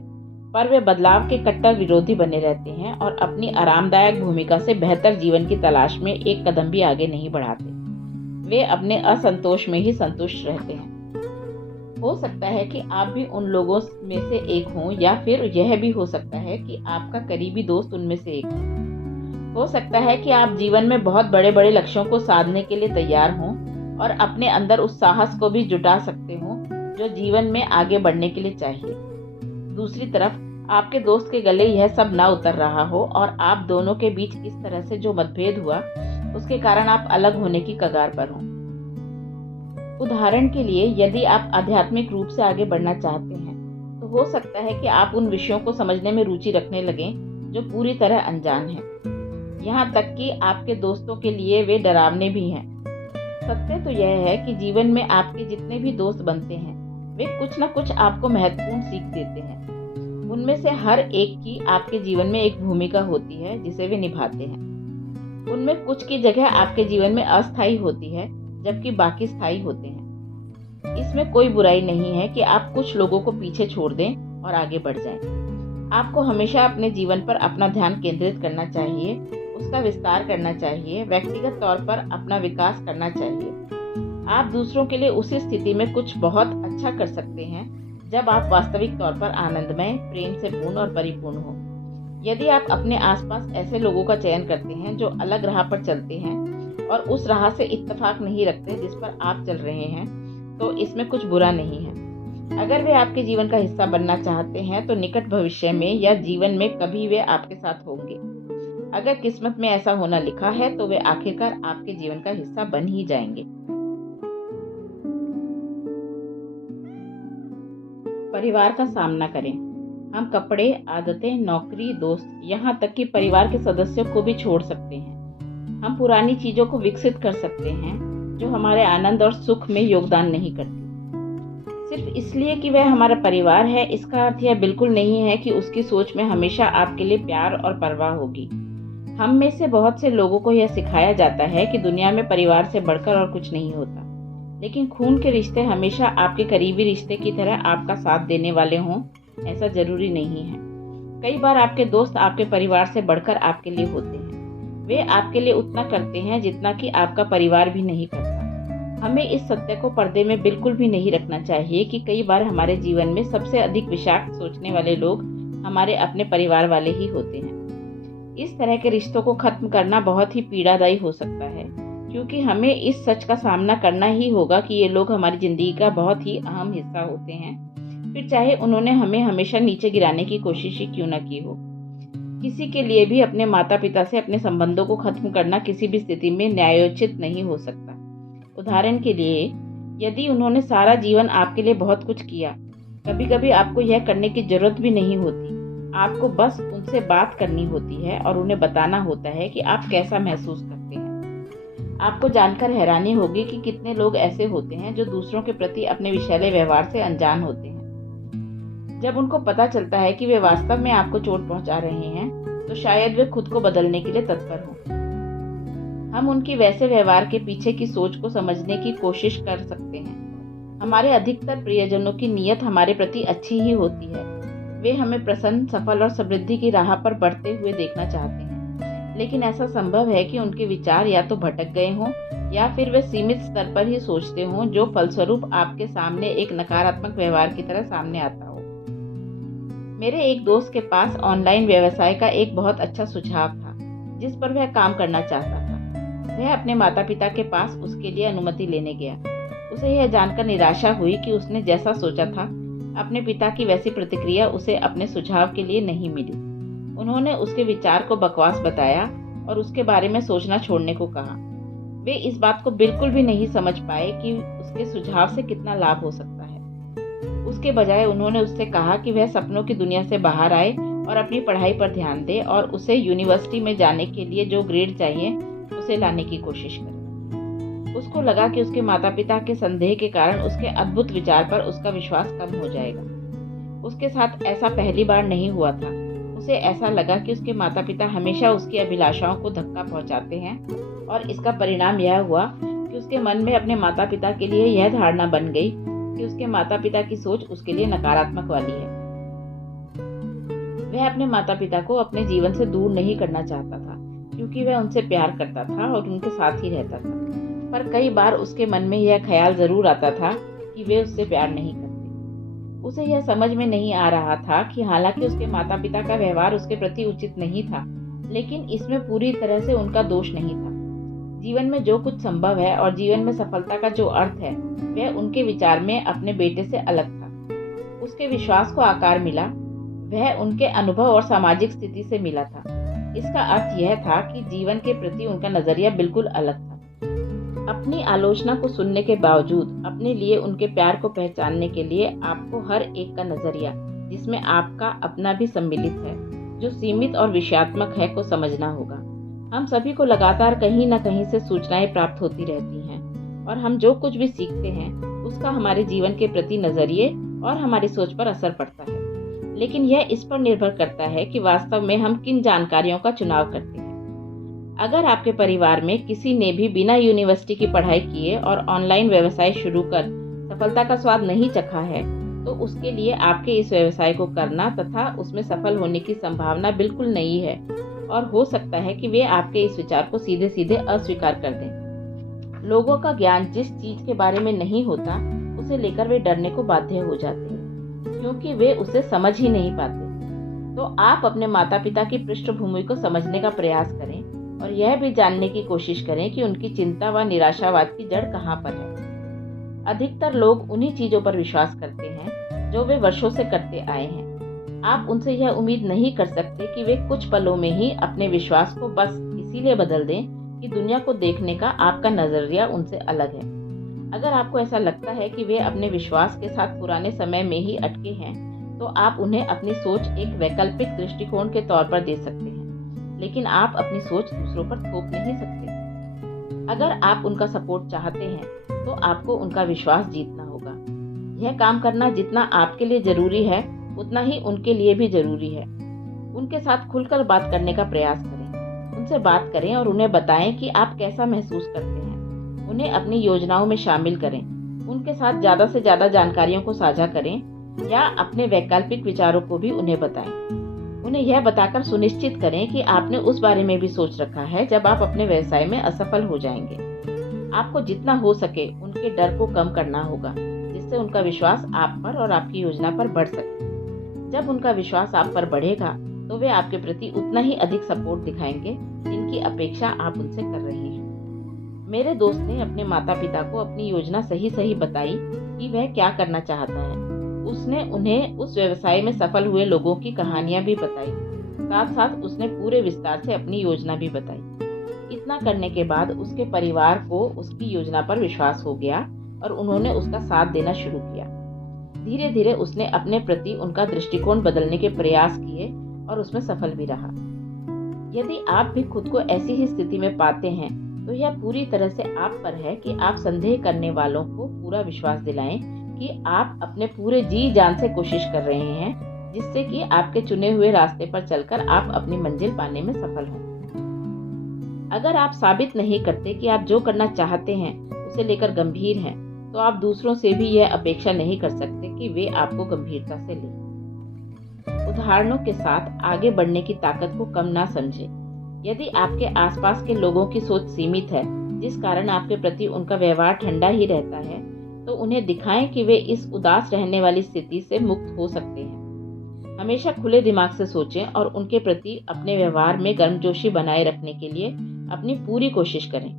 पर वे बदलाव के कट्टर विरोधी बने रहते हैं और अपनी आरामदायक भूमिका से बेहतर जीवन की तलाश में एक कदम भी आगे नहीं बढ़ाते। वे अपने असंतोष में ही संतुष्ट रहते हैं। हो सकता है कि आप भी उन लोगों में से एक हों, या फिर यह भी हो सकता है कि आपका करीबी दोस्त उनमें से एक हो सकता है कि आप जीवन में बहुत बड़े बड़े लक्ष्यों को साधने के लिए तैयार हों और अपने अंदर उस साहस को भी जुटा सकते हो जो जीवन में आगे बढ़ने के लिए चाहिए। दूसरी तरफ आपके दोस्त के गले यह सब ना उतर रहा हो और आप दोनों के बीच इस तरह से जो मतभेद हुआ उसके कारण आप अलग होने की कगार पर हों। उदाहरण के लिए, यदि आप आध्यात्मिक रूप से आगे बढ़ना चाहते हैं, तो हो सकता है कि आप उन विषयों को समझने में रुचि रखने लगें जो पूरी तरह अनजान हैं। यहाँ तक कि आपके दोस्तों के लिए वे डरावने भी हैं। सत्य तो यह है कि जीवन में आपके जितने भी दोस्त बनते हैं, वे कुछ न कुछ आपको महत्वपूर्ण सीख देते हैं। उनमें से हर एक की आपके जीवन में एक भूमिका होती है जिसे वे निभाते हैं। उनमें कुछ की जगह आपके जीवन में अस्थायी होती है, जबकि बाकी स्थायी होते हैं। इसमें कोई बुराई नहीं है कि आप कुछ लोगों को पीछे छोड़ दें और आगे बढ़ जाएं। आपको हमेशा अपने जीवन पर अपना ध्यान केंद्रित करना चाहिए, उसका विस्तार करना चाहिए, व्यक्तिगत तौर पर अपना विकास करना चाहिए। आप दूसरों के लिए उसी स्थिति में कुछ बहुत अच्छा कर सकते हैं जब आप वास्तविक तौर पर आनंदमय, प्रेम से पूर्ण और परिपूर्ण हो। यदि आप अपने आसपास ऐसे लोगों का चयन करते हैं जो अलग राह पर चलते हैं और उस राह से इत्तेफाक नहीं रखते जिस पर आप चल रहे हैं, तो इसमें कुछ बुरा नहीं है। अगर वे आपके जीवन का हिस्सा बनना चाहते हैं तो निकट भविष्य में या जीवन में कभी वे आपके साथ होंगे। अगर किस्मत में ऐसा होना लिखा है तो वे आखिरकार आपके जीवन का हिस्सा बन ही जाएंगे। परिवार का सामना करें। हम कपड़े, आदतें, नौकरी, दोस्त, यहाँ तक कि परिवार के सदस्यों को भी छोड़ सकते हैं। हम पुरानी चीजों को विकसित कर सकते हैं जो हमारे आनंद और सुख में योगदान नहीं करती। सिर्फ इसलिए कि वह हमारा परिवार है, इसका अर्थ यह बिल्कुल नहीं है कि उसकी सोच में हमेशा आपके लिए प्यार और परवाह होगी। हम में से बहुत से लोगों को यह सिखाया जाता है कि दुनिया में परिवार से बढ़कर और कुछ नहीं होता, लेकिन खून के रिश्ते हमेशा आपके करीबी रिश्ते की तरह आपका साथ देने वाले हों, ऐसा जरूरी नहीं है। कई बार आपके दोस्त आपके परिवार से बढ़कर आपके लिए होते हैं। वे आपके लिए उतना करते हैं जितना कि आपका परिवार भी नहीं करता। हमें इस सत्य को पर्दे में बिल्कुल भी नहीं रखना चाहिए कि कई बार हमारे जीवन में सबसे अधिक विषाक्त सोचने वाले लोग हमारे अपने परिवार वाले ही होते हैं। इस तरह के रिश्तों को खत्म करना बहुत ही पीड़ादायी हो सकता है, क्योंकि हमें इस सच का सामना करना ही होगा कि ये लोग हमारी जिंदगी का बहुत ही अहम हिस्सा होते हैं, फिर चाहे उन्होंने हमें हमेशा नीचे गिराने की कोशिश ही क्यों न की हो। किसी के लिए भी अपने माता पिता से अपने संबंधों को खत्म करना किसी भी स्थिति में न्यायोचित नहीं हो सकता। उदाहरण के लिए, यदि उन्होंने सारा जीवन आपके लिए बहुत कुछ किया, कभी कभी आपको यह करने की जरूरत भी नहीं होती। आपको बस उनसे बात करनी होती है और उन्हें बताना होता है कि आप कैसा महसूस करते हैं। आपको जानकर हैरानी होगी कि कितने लोग ऐसे होते हैं जो दूसरों के प्रति अपने विषैले व्यवहार से अनजान होते हैं। जब उनको पता चलता है कि वे वास्तव में आपको चोट पहुंचा रहे हैं, तो शायद वे खुद को बदलने के लिए तत्पर हों। हम उनकी वैसे व्यवहार के पीछे की सोच को समझने की कोशिश कर सकते हैं। हमारे अधिकतर प्रियजनों की नीयत हमारे प्रति अच्छी ही होती है। वे हमें प्रसन्न, सफल और समृद्धि की राह पर बढ़ते हुए देखना चाहते हैं, लेकिन ऐसा संभव है कि उनके विचार या तो भटक गए हों या फिर वे सीमित स्तर पर ही सोचते हों, जो फलस्वरूप आपके सामने एक नकारात्मक व्यवहार की तरह सामने आता हो। मेरे एक दोस्त के पास ऑनलाइन व्यवसाय का एक बहुत अच्छा सुझाव था, जिस पर वह काम करना चाहता था। वह अपने माता पिता के पास उसके लिए अनुमति लेने गया। उसे यह जानकर निराशा हुई कि उसने जैसा सोचा था, अपने पिता की वैसी प्रतिक्रिया उसे अपने सुझाव के लिए नहीं मिली। उन्होंने उसके विचार को बकवास बताया और उसके बारे में सोचना छोड़ने को कहा। वे इस बात को बिल्कुल भी नहीं समझ पाए कि उसके सुझाव से कितना लाभ हो सकता है। उसके बजाय उन्होंने उससे कहा कि वह सपनों की दुनिया से बाहर आए और अपनी पढ़ाई पर ध्यान दे और उसे यूनिवर्सिटी में जाने के लिए जो ग्रेड चाहिए उसे लाने की कोशिश करे। उसको लगा कि उसके माता पिता के संदेह के कारण उसके अद्भुत विचार पर उसका विश्वास कम हो जाएगा। उसके साथ ऐसा पहली बार नहीं हुआ था। उसे ऐसा लगा कि उसके माता पिता हमेशा उसकी अभिलाषाओं को धक्का पहुंचाते हैं, और इसका परिणाम यह हुआ कि उसके मन में अपने माता पिता के लिए यह धारणा बन गई कि उसके माता पिता की सोच उसके लिए नकारात्मक वाली है। वह अपने माता पिता को अपने जीवन से दूर नहीं करना चाहता था, क्योंकि वह उनसे प्यार करता था और उनके साथ ही रहता था। पर कई बार उसके मन में यह ख्याल जरूर आता था कि वे उससे प्यार नहीं करते। उसे यह समझ में नहीं आ रहा था कि हालांकि उसके माता पिता का व्यवहार उसके प्रति उचित नहीं था, लेकिन इसमें पूरी तरह से उनका दोष नहीं था। जीवन में जो कुछ संभव है और जीवन में सफलता का जो अर्थ है, वह उनके विचार में अपने बेटे से अलग था। उसके विश्वास को आकार मिला, वह उनके अनुभव और सामाजिक स्थिति से मिला था। इसका अर्थ यह था कि जीवन के प्रति उनका नजरिया बिल्कुल अलग था। अपनी आलोचना को सुनने के बावजूद अपने लिए उनके प्यार को पहचानने के लिए आपको हर एक का नजरिया, जिसमें आपका अपना भी सम्मिलित है, जो सीमित और विषयात्मक है, को समझना होगा। हम सभी को लगातार कहीं न कहीं से सूचनाएं प्राप्त होती रहती हैं, और हम जो कुछ भी सीखते हैं उसका हमारे जीवन के प्रति नजरिए और हमारी सोच पर असर पड़ता है। लेकिन यह इस पर निर्भर करता है कि वास्तव में हम किन जानकारियों का चुनाव करते हैं। अगर आपके परिवार में किसी ने भी बिना यूनिवर्सिटी की पढ़ाई किए और ऑनलाइन व्यवसाय शुरू कर सफलता का स्वाद नहीं चखा है, तो उसके लिए आपके इस व्यवसाय को करना तथा उसमें सफल होने की संभावना बिल्कुल नहीं है, और हो सकता है कि वे आपके इस विचार को सीधे सीधे अस्वीकार कर दें। लोगों का ज्ञान जिस चीज के बारे में नहीं होता, उसे लेकर वे डरने को बाध्य हो जाते हैं, क्योंकि वे उसे समझ ही नहीं पाते। तो आप अपने माता पिता की पृष्ठभूमि को समझने का प्रयास करें और यह भी जानने की कोशिश करें कि उनकी चिंता व निराशावाद की जड़ कहाँ पर है। अधिकतर लोग उन्हीं चीजों पर विश्वास करते हैं जो वे वर्षों से करते आए हैं। आप उनसे यह उम्मीद नहीं कर सकते कि वे कुछ पलों में ही अपने विश्वास को बस इसीलिए बदल दें कि दुनिया को देखने का आपका नजरिया उनसे अलग है। अगर आपको ऐसा लगता है कि वे अपने विश्वास के साथ पुराने समय में ही अटके हैं, तो आप उन्हें अपनी सोच एक वैकल्पिक दृष्टिकोण के तौर पर दे सकते हैं, लेकिन आप अपनी सोच दूसरों पर थोप नहीं सकते। अगर आप उनका सपोर्ट चाहते हैं, तो आपको उनका विश्वास जीतना होगा। यह काम करना जितना आपके लिए जरूरी है, उतना ही उनके लिए भी जरूरी है। उनके साथ खुलकर बात करने का प्रयास करें। उनसे बात करें और उन्हें बताएं कि आप कैसा महसूस करते हैं। उन्हें अपनी योजनाओं में शामिल करें। उनके साथ ज्यादा से ज्यादा जानकारियों को साझा करें या अपने वैकल्पिक विचारों को भी उन्हें बताएं। उन्हें यह बताकर सुनिश्चित करें कि आपने उस बारे में भी सोच रखा है जब आप अपने व्यवसाय में असफल हो जाएंगे। आपको जितना हो सके उनके डर को कम करना होगा, जिससे उनका विश्वास आप पर और आपकी योजना पर बढ़ सके। जब उनका विश्वास आप पर बढ़ेगा, तो वे आपके प्रति उतना ही अधिक सपोर्ट दिखाएंगे जिनकी अपेक्षा आप उनसे कर रहे हैं। मेरे दोस्त ने अपने माता पिता को अपनी योजना सही सही बताई कि वह क्या करना चाहता है। उसने उन्हें उस व्यवसाय में सफल हुए लोगों की कहानियां भी बताई, साथ साथ उसने पूरे विस्तार से अपनी योजना भी बताई। इतना करने के बाद उसके परिवार को उसकी योजना पर विश्वास हो गया और उन्होंने उसका साथ देना शुरू किया। धीरे धीरे उसने अपने प्रति उनका दृष्टिकोण बदलने के प्रयास किए और उसमें सफल भी रहा। यदि आप भी खुद को ऐसी ही स्थिति में पाते हैं, तो यह पूरी तरह से आप पर है कि आप संदेह करने वालों को पूरा विश्वास दिलाएं कि आप अपने पूरे जी जान से कोशिश कर रहे हैं, जिससे कि आपके चुने हुए रास्ते पर चलकर आप अपनी मंजिल पाने में सफल हों। अगर आप साबित नहीं करते कि आप जो करना चाहते हैं उसे लेकर गंभीर हैं, तो आप दूसरों से भी यह अपेक्षा नहीं कर सकते कि वे आपको गंभीरता से लें। उदाहरणों के साथ आगे बढ़ने की ताकत को कम ना समझें। यदि आपके आसपास के लोगों की सोच सीमित है, जिस कारण आपके प्रति उनका व्यवहार ठंडा ही रहता है, तो उन्हें दिखाएं कि वे इस उदास रहने वाली स्थिति से मुक्त हो सकते हैं। हमेशा खुले दिमाग से सोचें और उनके प्रति अपने व्यवहार में गर्मजोशी बनाए रखने के लिए अपनी पूरी कोशिश करें।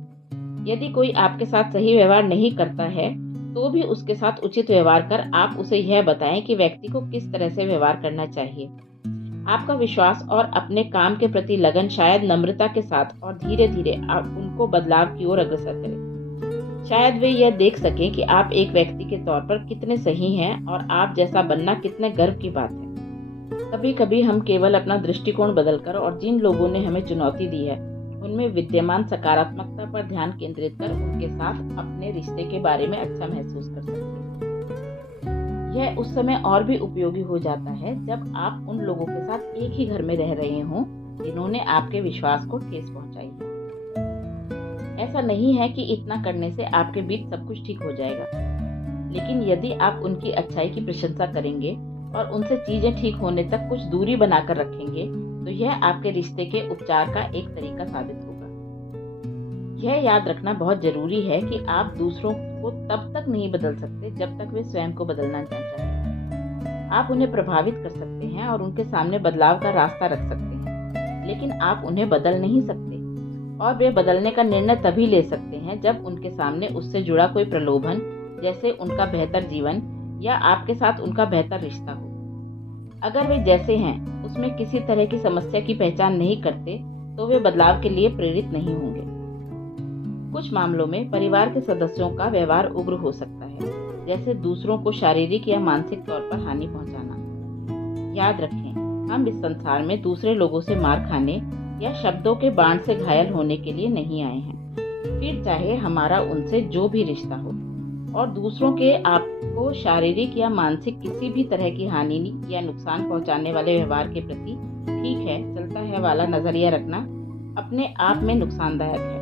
यदि कोई आपके साथ सही व्यवहार नहीं करता है, तो भी उसके साथ उचित व्यवहार कर आप उसे यह बताएं कि व्यक्ति को किस तरह से व्यवहार करना चाहिए। आपका विश्वास और अपने काम के प्रति लगन शायद नम्रता के साथ और धीरे धीरे आप उनको बदलाव की ओर अग्रसर करें। शायद वे यह देख सकें कि आप एक व्यक्ति के तौर पर कितने सही हैं और आप जैसा बनना कितने गर्व की बात है। कभी कभी हम केवल अपना दृष्टिकोण बदलकर और जिन लोगों ने हमें चुनौती दी है उनमें विद्यमान सकारात्मकता पर ध्यान केंद्रित कर उनके साथ अपने रिश्ते के बारे में अच्छा महसूस कर सकते हैं। यह उस समय और भी उपयोगी हो जाता है जब आप उन लोगों के साथ एक ही घर में रह रहे हों जिन्होंने आपके विश्वास को ठेस पहुंचाई है। ऐसा नहीं है कि इतना करने से आपके बीच सब कुछ ठीक हो जाएगा, लेकिन यदि आप उनकी अच्छाई की प्रशंसा करेंगे और उनसे चीजें ठीक होने तक कुछ दूरी बनाकर रखेंगे, तो यह आपके रिश्ते के उपचार का एक तरीका साबित होगा। यह याद रखना बहुत जरूरी है कि आप दूसरों को तब तक नहीं बदल सकते जब तक वे स्वयं को बदलना न चाहें। आप उन्हें प्रभावित कर सकते हैं और उनके सामने बदलाव का रास्ता रख सकते हैं, लेकिन आप उन्हें बदल नहीं सकते और वे बदलने का निर्णय तभी ले सकते हैं जब उनके सामने उससे जुड़ा कोई प्रलोभन, जैसे उनका बेहतर जीवन या आपके साथ उनका बेहतर रिश्ता हो। अगर वे जैसे हैं उसमें किसी तरह की समस्या की पहचान नहीं करते, तो वे बदलाव के लिए प्रेरित नहीं होंगे। कुछ मामलों में परिवार के सदस्यों का व्यवहार उग्र हो सकता है, जैसे दूसरों को शारीरिक या मानसिक तौर पर हानि पहुंचाना। याद रखें, हम इस संसार में दूसरे लोगों से मार खाने या शब्दों के बाण से घायल होने के लिए नहीं आए हैं, फिर चाहे हमारा उनसे जो भी रिश्ता हो। और दूसरों के आपको शारीरिक या मानसिक किसी भी तरह की हानि या नुकसान पहुंचाने वाले व्यवहार के प्रति ठीक है, चलता है वाला नजरिया रखना अपने आप में नुकसानदायक है।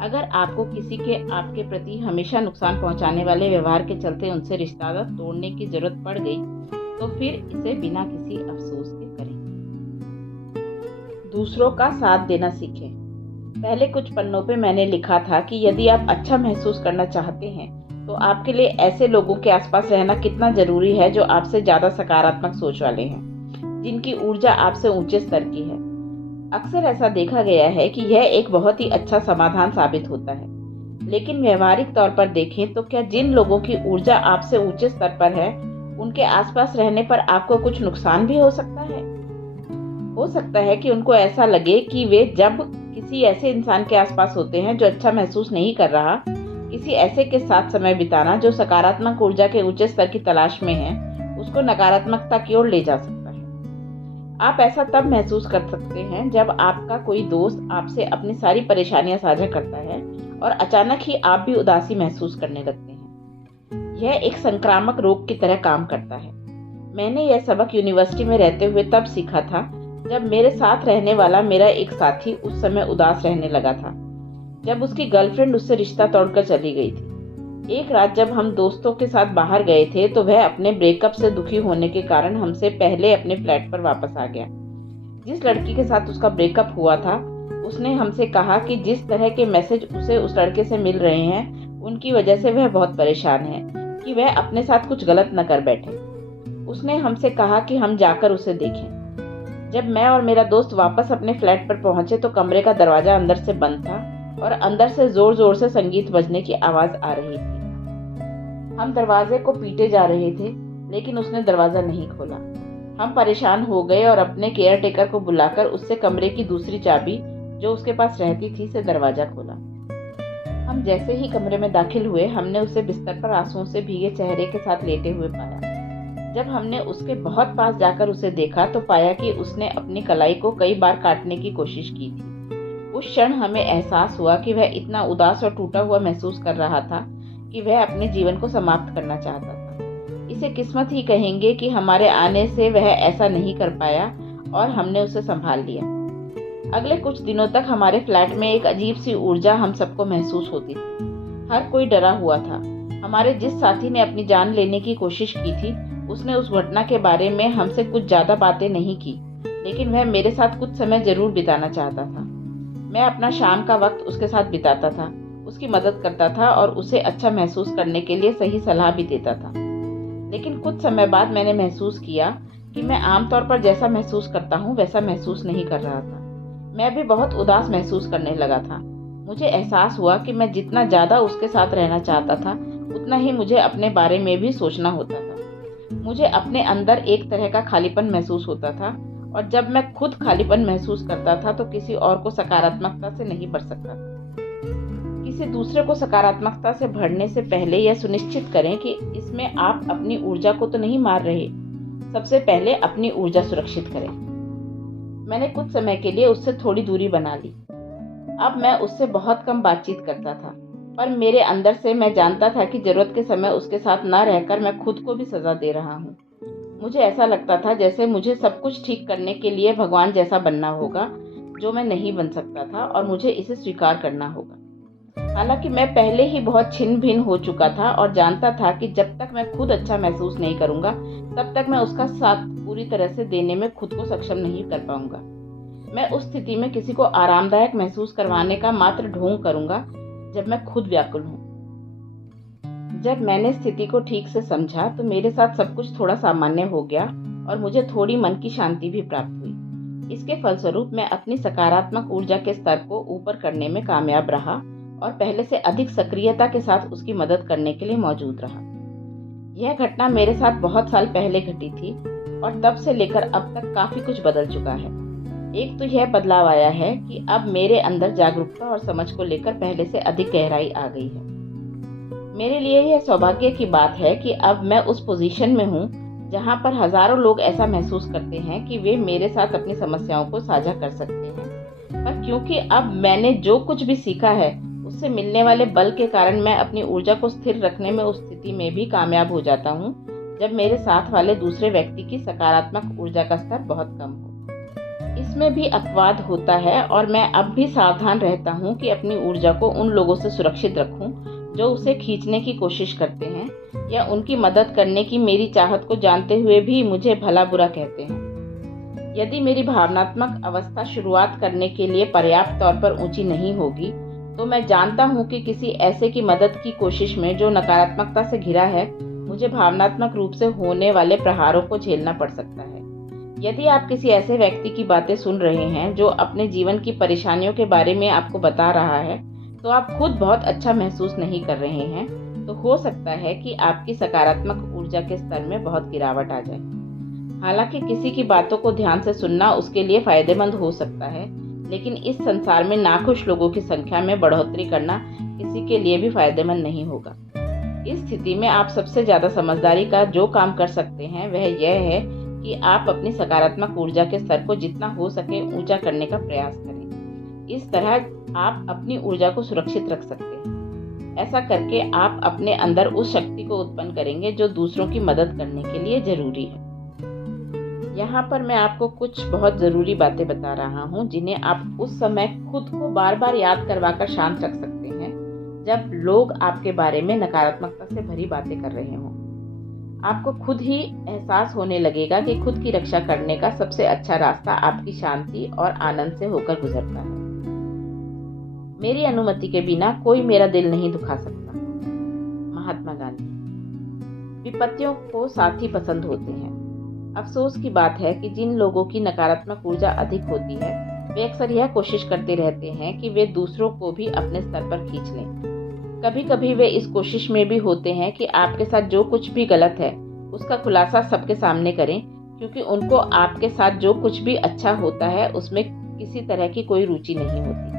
अगर आपको किसी के आपके प्रति हमेशा नुकसान पहुंचाने वाले व्यवहार के चलते उनसे रिश्ता तोड़ने की जरूरत पड़ गई, तो फिर इसे बिना किसी अफसोस के करें। दूसरों का साथ देना सीखें। पहले कुछ पन्नों पे मैंने लिखा था कि यदि आप अच्छा महसूस करना चाहते हैं तो आपके लिए ऐसे लोगों के आसपास रहना कितना जरूरी है जो आपसे ज्यादा सकारात्मक सोच वाले हैं, जिनकी ऊर्जा आपसे ऊंचे स्तर की है। अक्सर ऐसा देखा गया है कि यह एक बहुत ही अच्छा समाधान साबित होता है, लेकिन व्यवहारिक तौर पर देखें तो क्या जिन लोगों की ऊर्जा आपसे ऊंचे स्तर पर है उनके आसपास रहने पर आपको कुछ नुकसान भी हो सकता है? हो सकता है कि उनको ऐसा लगे कि वे जब किसी ऐसे इंसान के आसपास होते हैं जो अच्छा महसूस नहीं कर रहा, किसी ऐसे के साथ समय बिताना जो सकारात्मक ऊर्जा के ऊंचे स्तर की तलाश में है, उसको नकारात्मकता की ओर ले जा सकता है। आप ऐसा तब महसूस कर सकते हैं जब आपका कोई दोस्त आपसे अपनी सारी परेशानियां साझा करता है और अचानक ही आप भी उदासी महसूस करने लगते हैं। यह एक संक्रामक रोग की तरह काम करता है। मैंने यह सबक यूनिवर्सिटी में रहते हुए तब सीखा था जब मेरे साथ रहने वाला मेरा एक साथी उस समय उदास रहने लगा था, जब उसकी गर्लफ्रेंड उससे रिश्ता तोड़कर चली गई थी। एक रात जब हम दोस्तों के साथ बाहर गए थे तो वह अपने ब्रेकअप से दुखी होने के कारण हमसे पहले अपने फ्लैट पर वापस आ गया। जिस लड़की के साथ उसका ब्रेकअप हुआ था, उसने हमसे कहा कि जिस तरह के मैसेज उसे उस लड़के से मिल रहे हैं उनकी वजह से वह बहुत परेशान है कि वह अपने साथ कुछ गलत न कर बैठे। उसने हमसे कहा कि हम जाकर उसे देखें। जब मैं और मेरा दोस्त वापस अपने फ्लैट पर पहुंचे तो कमरे का दरवाजा अंदर से बंद था और अंदर से जोर जोर से संगीत बजने की आवाज आ रही थी। हम दरवाजे को पीटे जा रहे थे, लेकिन उसने दरवाजा नहीं खोला। हम परेशान हो गए और अपने केयर टेकर को बुलाकर उससे कमरे की दूसरी चाबी जो उसके पास रहती थी से दरवाजा खोला। हम जैसे ही कमरे में दाखिल हुए, हमने उसे बिस्तर पर आंसुओं से भीगे चेहरे के साथ लेटे हुए पाया। जब हमने उसके बहुत पास जाकर उसे देखा तो पाया कि उसने अपनी कलाई को कई बार काटने की कोशिश की थी। उस क्षण हमें एहसास हुआ कि वह इतना उदास और टूटा हुआ महसूस कर रहा था कि वह अपने जीवन को समाप्त करना चाहता था। इसे किस्मत ही कहेंगे कि हमारे आने से वह ऐसा नहीं कर पाया और हमने उसे संभाल लिया। अगले कुछ दिनों तक हमारे फ्लैट में एक अजीब सी ऊर्जा हम सबको महसूस होती थी। हर कोई डरा हुआ था। हमारे जिस साथी ने अपनी जान लेने की कोशिश की थी, उसने उस घटना के बारे में हमसे कुछ ज़्यादा बातें नहीं की, लेकिन वह मेरे साथ कुछ समय जरूर बिताना चाहता था। मैं अपना शाम का वक्त उसके साथ बिताता था, उसकी मदद करता था और उसे अच्छा महसूस करने के लिए सही सलाह भी देता था। लेकिन कुछ समय बाद मैंने महसूस किया कि मैं आमतौर पर जैसा महसूस करता हूँ वैसा महसूस नहीं कर रहा था। मैं भी बहुत उदास महसूस करने लगा था। मुझे एहसास हुआ कि मैं जितना ज़्यादा उसके साथ रहना चाहता था, उतना ही मुझे अपने बारे में भी सोचना होता था। मुझे अपने अंदर एक तरह का खालीपन महसूस होता था, और जब मैं खुद खालीपन महसूस करता था तो किसी और को सकारात्मकता से नहीं भर सकता था। किसी दूसरे को सकारात्मकता से भरने से पहले यह सुनिश्चित करें कि इसमें आप अपनी ऊर्जा को तो नहीं मार रहे। सबसे पहले अपनी ऊर्जा सुरक्षित करें। मैंने कुछ समय के लिए उससे थोड़ी दूरी बना ली। अब मैं उससे बहुत कम बातचीत करता था, पर मेरे अंदर से मैं जानता था कि जरूरत के समय उसके साथ न रहकर मैं खुद को भी सजा दे रहा हूँ। मुझे ऐसा लगता था जैसे मुझे सब कुछ ठीक करने के लिए भगवान जैसा बनना होगा, जो मैं नहीं बन सकता था, और मुझे इसे स्वीकार करना होगा। हालांकि मैं पहले ही बहुत छिन्न भिन्न हो चुका था और जानता था कि जब तक मैं खुद अच्छा महसूस नहीं करूंगा, तब तक मैं उसका साथ पूरी तरह से देने में खुद को सक्षम नहीं कर पाऊंगा। मैं उस स्थिति में किसी को आरामदायक महसूस करवाने का मात्र ढोंग करूंगा जब मैं खुद व्याकुल हूँ। जब मैंने स्थिति को ठीक से समझा तो मेरे साथ सब कुछ थोड़ा सामान्य हो गया और मुझे थोड़ी मन की शांति भी प्राप्त हुई। इसके फलस्वरूप मैं अपनी सकारात्मक ऊर्जा के स्तर को ऊपर करने में कामयाब रहा और पहले से अधिक सक्रियता के साथ उसकी मदद करने के लिए मौजूद रहा। यह घटना मेरे साथ बहुत साल पहले घटी थी और तब से लेकर अब तक काफी कुछ बदल चुका है। एक तो यह बदलाव आया है कि अब मेरे अंदर जागरूकता और समझ को लेकर पहले से अधिक गहराई आ गई है। मेरे लिए यह सौभाग्य की बात है कि अब मैं उस पोजीशन में हूँ जहाँ पर हजारों लोग ऐसा महसूस करते हैं कि वे मेरे साथ अपनी समस्याओं को साझा कर सकते हैं। पर क्योंकि अब मैंने जो कुछ भी सीखा है उससे मिलने वाले बल के कारण मैं अपनी ऊर्जा को स्थिर रखने में उस स्थिति में भी कामयाब हो जाता हूँ जब मेरे साथ वाले दूसरे व्यक्ति की सकारात्मक ऊर्जा का स्तर बहुत कम हो। इसमें भी अपवाद होता है और मैं अब भी सावधान रहता हूँ कि अपनी ऊर्जा को उन लोगों से सुरक्षित रखूँ जो उसे खींचने की कोशिश करते हैं या उनकी मदद करने की मेरी चाहत को जानते हुए भी मुझे भला बुरा कहते हैं। यदि मेरी भावनात्मक अवस्था शुरुआत करने के लिए पर्याप्त तौर पर ऊंची नहीं होगी, तो मैं जानता हूँ कि किसी ऐसे की मदद की कोशिश में जो नकारात्मकता से घिरा है, मुझे भावनात्मक रूप से होने वाले प्रहारों को झेलना पड़ सकता है। यदि आप किसी ऐसे व्यक्ति की बातें सुन रहे हैं जो अपने जीवन की परेशानियों के बारे में आपको बता रहा है, तो आप खुद बहुत अच्छा महसूस नहीं कर रहे हैं, तो हो सकता है कि आपकी सकारात्मक ऊर्जा के स्तर में बहुत गिरावट आ जाए। हालांकि किसी की बातों को ध्यान से सुनना उसके लिए फायदेमंद हो सकता है, लेकिन इस संसार में नाखुश लोगों की संख्या में बढ़ोतरी करना किसी के लिए भी फायदेमंद नहीं होगा। इस स्थिति में आप सबसे ज्यादा समझदारी का जो काम कर सकते हैं वह यह है कि आप अपनी सकारात्मक ऊर्जा के स्तर को जितना हो सके ऊंचा करने का प्रयास करें। इस तरह आप अपनी ऊर्जा को सुरक्षित रख सकते हैं। ऐसा करके आप अपने अंदर उस शक्ति को उत्पन्न करेंगे जो दूसरों की मदद करने के लिए जरूरी है। यहाँ पर मैं आपको कुछ बहुत ज़रूरी बातें बता रहा हूँ जिन्हें आप उस समय खुद को बार बार याद करवाकर शांत रख सकते हैं जब लोग आपके बारे में नकारात्मकता से भरी बातें कर रहे हों। आपको खुद ही एहसास होने लगेगा कि खुद की रक्षा करने का सबसे अच्छा रास्ता आपकी शांति और आनंद से होकर गुजरता है। मेरी अनुमति के बिना कोई मेरा दिल नहीं दुखा सकता। महात्मा गांधी। विपत्तियों को साथी पसंद होते हैं। अफसोस की बात है कि जिन लोगों की नकारात्मक ऊर्जा अधिक होती है वे अक्सर यह कोशिश करते रहते हैं कि वे दूसरों को भी अपने स्तर पर खींच लें। कभी कभी वे इस कोशिश में भी होते हैं कि आपके साथ जो कुछ भी गलत है उसका खुलासा सबके सामने करें, क्योंकि उनको आपके साथ जो कुछ भी अच्छा होता है उसमें किसी तरह की कोई रुचि नहीं होती।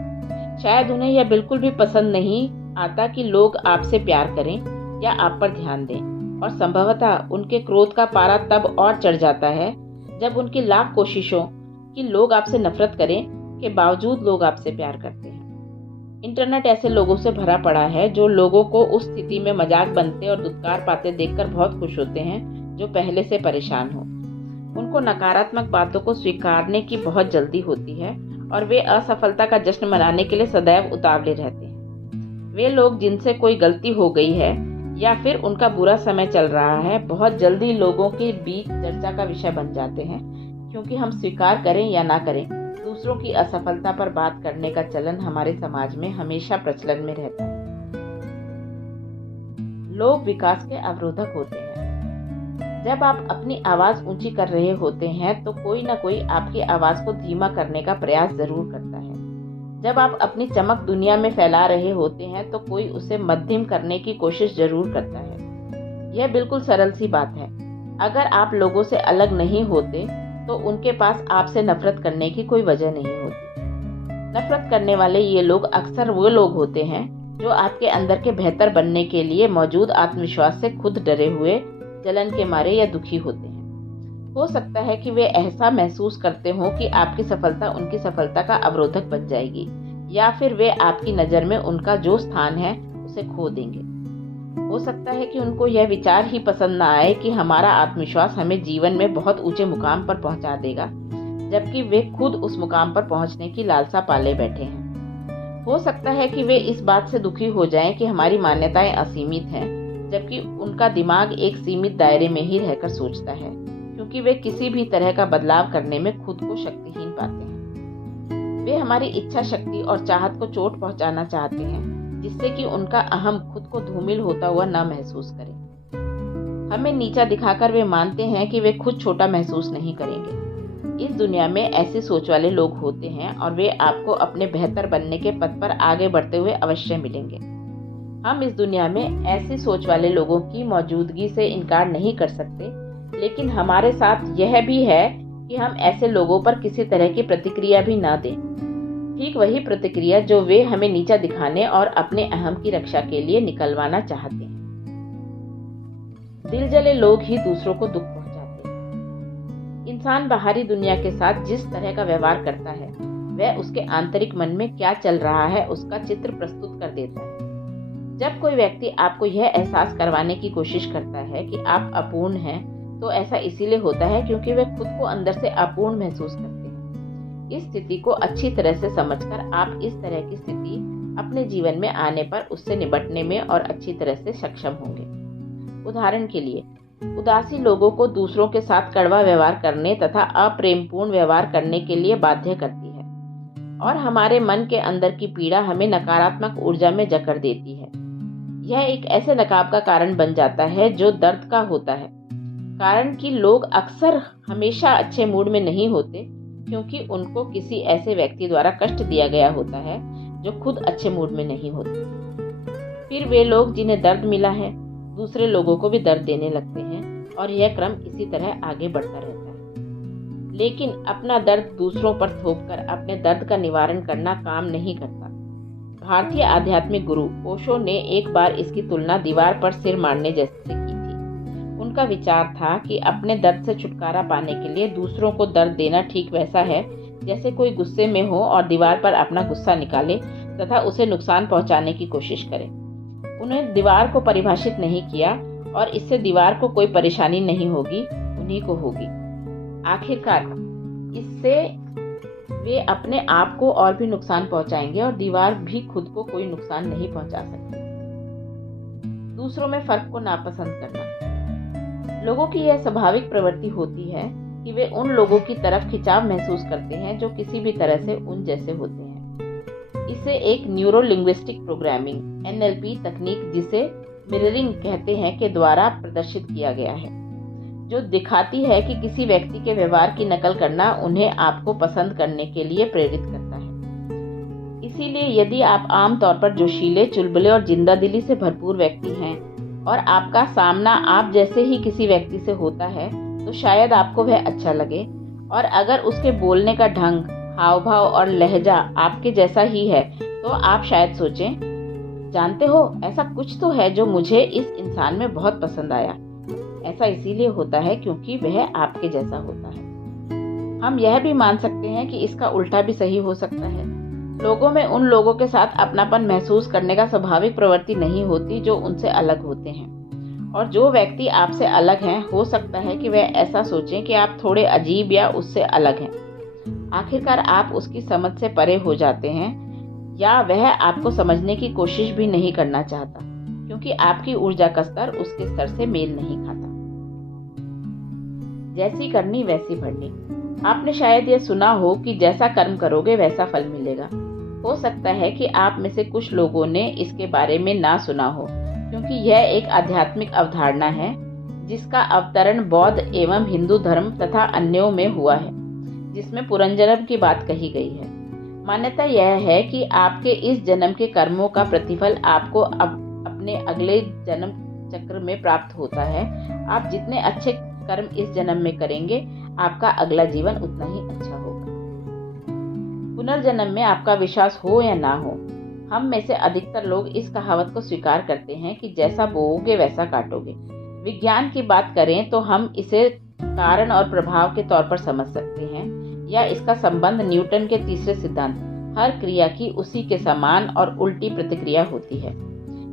शायद उन्हें यह बिल्कुल भी पसंद नहीं आता कि लोग आपसे प्यार करें या आप पर ध्यान दें, और संभवतः उनके क्रोध का पारा तब और चढ़ जाता है जब उनकी लाख कोशिशों कि लोग आपसे नफरत करें के बावजूद लोग आपसे प्यार करते हैं। इंटरनेट ऐसे लोगों से भरा पड़ा है जो लोगों को उस स्थिति में मजाक बनते और दुत्कार पाते देखकर बहुत खुश होते हैं जो पहले से परेशान हो। उनको नकारात्मक बातों को स्वीकारने की बहुत जल्दी होती है और वे असफलता का जश्न मनाने के लिए सदैव उतावले रहते हैं। वे लोग जिनसे कोई गलती हो गई है या फिर उनका बुरा समय चल रहा है बहुत जल्दी लोगों के बीच चर्चा का विषय बन जाते हैं, क्योंकि हम स्वीकार करें या ना करें, दूसरों की असफलता पर बात करने का चलन हमारे समाज में हमेशा प्रचलन में रहता है। लोग विकास के अवरोधक होते हैं। जब आप अपनी आवाज ऊंची कर रहे होते हैं तो कोई ना कोई आपकी आवाज को धीमा करने का प्रयास जरूर करता है। जब आप अपनी चमक दुनिया में फैला रहे होते हैं तो कोई उसे मध्यम करने की कोशिश जरूर करता है। यह बिल्कुल सरल सी बात है। अगर आप लोगों से अलग नहीं होते तो उनके पास आपसे नफरत करने की कोई वजह नहीं होती। नफरत करने वाले ये लोग अक्सर वो लोग होते हैं जो आपके अंदर के बेहतर बनने के लिए मौजूद आत्मविश्वास से खुद डरे हुए, जलन के मारे या दुखी होते हैं। हो सकता है कि वे ऐसा महसूस करते हो कि आपकी सफलता उनकी सफलता का अवरोधक बन जाएगी, या फिर वे आपकी नज़र में उनका जो स्थान है उसे खो देंगे। हो सकता है कि उनको यह विचार ही पसंद ना आए कि हमारा आत्मविश्वास हमें जीवन में बहुत ऊंचे मुकाम पर पहुंचा देगा, जबकि वे खुद उस मुकाम पर पहुंचने की लालसा पाले बैठे हैं। हो सकता है कि वे इस बात से दुखी हो जाएं कि हमारी मान्यताएं असीमित हैं, जबकि उनका दिमाग एक सीमित दायरे में ही रहकर सोचता है, क्योंकि वे किसी भी तरह का बदलाव करने में खुद को शक्तिहीन पाते हैं। वे हमारी इच्छा शक्ति और चाहत को चोट पहुंचाना चाहते हैं, जिससे कि उनका अहम खुद को धूमिल होता हुआ न महसूस करे। हमें नीचा दिखाकर वे मानते हैं कि वे खुद छोटा महसूस नहीं करेंगे। इस दुनिया में ऐसी सोच वाले लोग होते हैं और वे आपको अपने बेहतर बनने के पथ पर आगे बढ़ते हुए अवश्य मिलेंगे। हम इस दुनिया में ऐसी सोच वाले लोगों की मौजूदगी से इनकार नहीं कर सकते, लेकिन हमारे साथ यह भी है कि हम ऐसे लोगों पर किसी तरह की प्रतिक्रिया भी ना दें, ठीक वही प्रतिक्रिया जो वे हमें नीचा दिखाने और अपने अहम की रक्षा के लिए निकलवाना चाहते हैं। दिल जले लोग ही दूसरों को दुख पहुंचाते हैं। इंसान बाहरी दुनिया के साथ जिस तरह का व्यवहार करता है, वह उसके आंतरिक मन में क्या चल रहा है उसका चित्र प्रस्तुत कर देता है। जब कोई व्यक्ति आपको यह एहसास करवाने की कोशिश करता है कि आप अपूर्ण हैं, तो ऐसा इसीलिए होता है क्योंकि वे खुद को अंदर से अपूर्ण महसूस करते हैं। इस स्थिति को अच्छी तरह से समझकर आप इस तरह की स्थिति अपने जीवन में आने पर उससे निपटने में और अच्छी तरह से सक्षम होंगे। उदाहरण के लिए, उदासी लोगों को दूसरों के साथ कड़वा व्यवहार करने तथा अप्रेमपूर्ण व्यवहार करने के लिए बाध्य करती है, और हमारे मन के अंदर की पीड़ा हमें नकारात्मक ऊर्जा में जकड़ देती है। यह एक ऐसे नकाब का कारण बन जाता है जो दर्द का होता है, कारण कि लोग अक्सर हमेशा अच्छे मूड में नहीं होते, क्योंकि उनको किसी ऐसे व्यक्ति द्वारा कष्ट दिया गया होता है जो खुद अच्छे मूड में नहीं होते। फिर वे लोग जिन्हें दर्द मिला है, दूसरे लोगों को भी दर्द देने लगते हैं, और यह क्रम इसी तरह आगे बढ़ता रहता है। लेकिन अपना दर्द दूसरों पर थोपकर अपने दर्द का निवारण करना काम नहीं करता। भारतीय आध्यात्मिक गुरु ओशो ने एक बार इसकी तुलना दीवार पर सिर मारने जैसे की थी। उनका विचार था कि अपने दर्द से छुटकारा पाने के लिए दूसरों को दर्द देना ठीक वैसा है जैसे कोई गुस्से में हो और दीवार पर अपना गुस्सा निकाले तथा उसे नुकसान पहुंचाने की कोशिश करे। उन्हें दीवार को परिभाषित नहीं किया, और इससे दीवार को कोई परेशानी नहीं होगी, उन्हीं को होगी। आखिरकार इससे वे अपने आप को और भी नुकसान पहुंचाएंगे और दीवार भी खुद को कोई नुकसान नहीं पहुंचा सकती। दूसरों में फर्क को नापसंद करना। लोगों की यह स्वाभाविक प्रवृत्ति होती है कि वे उन लोगों की तरफ खिंचाव महसूस करते हैं जो किसी भी तरह से उन जैसे होते हैं। इसे एक न्यूरो लिंग्विस्टिक प्रोग्रामिंग (NLP) तकनीक, जिसे मिररिंग कहते हैं, के द्वारा प्रदर्शित किया गया है, जो दिखाती है कि किसी व्यक्ति के व्यवहार की नकल करना उन्हें आपको पसंद करने के लिए प्रेरित करता है। इसीलिए यदि आप आमतौर पर जोशीले, चुलबुले और जिंदादिली से भरपूर व्यक्ति हैं और आपका सामना आप जैसे ही किसी व्यक्ति से होता है, तो शायद आपको वह अच्छा लगे, और अगर उसके बोलने का ढंग, हाव भाव और लहजा आपके जैसा ही है, तो आप शायद सोचें, जानते हो, ऐसा कुछ तो है जो मुझे इस इंसान में बहुत पसंद आया। ऐसा इसीलिए होता है क्योंकि वह आपके जैसा होता है। हम यह भी मान सकते हैं कि इसका उल्टा भी सही हो सकता है। लोगों में उन लोगों के साथ अपनापन महसूस करने का स्वाभाविक प्रवृत्ति नहीं होती जो उनसे अलग होते हैं, और जो व्यक्ति आपसे अलग हैं हो सकता है कि वह ऐसा सोचें कि आप थोड़े अजीब या उससे अलग हैं। आखिरकार आप उसकी समझ से परे हो जाते हैं, या वह आपको समझने की कोशिश भी नहीं करना चाहता, क्योंकि आपकी ऊर्जा का स्तर उसके स्तर से मेल नहीं खाता। जैसी करनी वैसी भरनी। आपने शायद यह सुना हो कि जैसा कर्म करोगे वैसा फल मिलेगा। हो सकता है कि आप में से कुछ लोगों ने इसके बारे में ना सुना हो, क्योंकि यह एक आध्यात्मिक अवधारणा है जिसका अवतरण बौद्ध एवं हिंदू धर्म तथा अन्यों में हुआ है, जिसमें पुनर्जन्म की बात कही गई है। मान्यता यह है कि आपके इस जन्म के कर्मों का प्रतिफल आपको अपने अगले जन्म चक्र में प्राप्त होता है। आप जितने अच्छे कर्म इस जन्म में करेंगे, आपका अगला जीवन उतना ही अच्छा होगा। पुनर्जन्म में आपका विश्वास हो या ना हो, हम में से अधिकतर लोग इस कहावत को स्वीकार करते हैं कि जैसा बोओगे वैसा काटोगे। विज्ञान की बात करें तो हम इसे कारण और प्रभाव के तौर पर समझ सकते हैं, या इसका संबंध न्यूटन के तीसरे सिद्धांत हर क्रिया की उसी के समान और उल्टी प्रतिक्रिया होती है।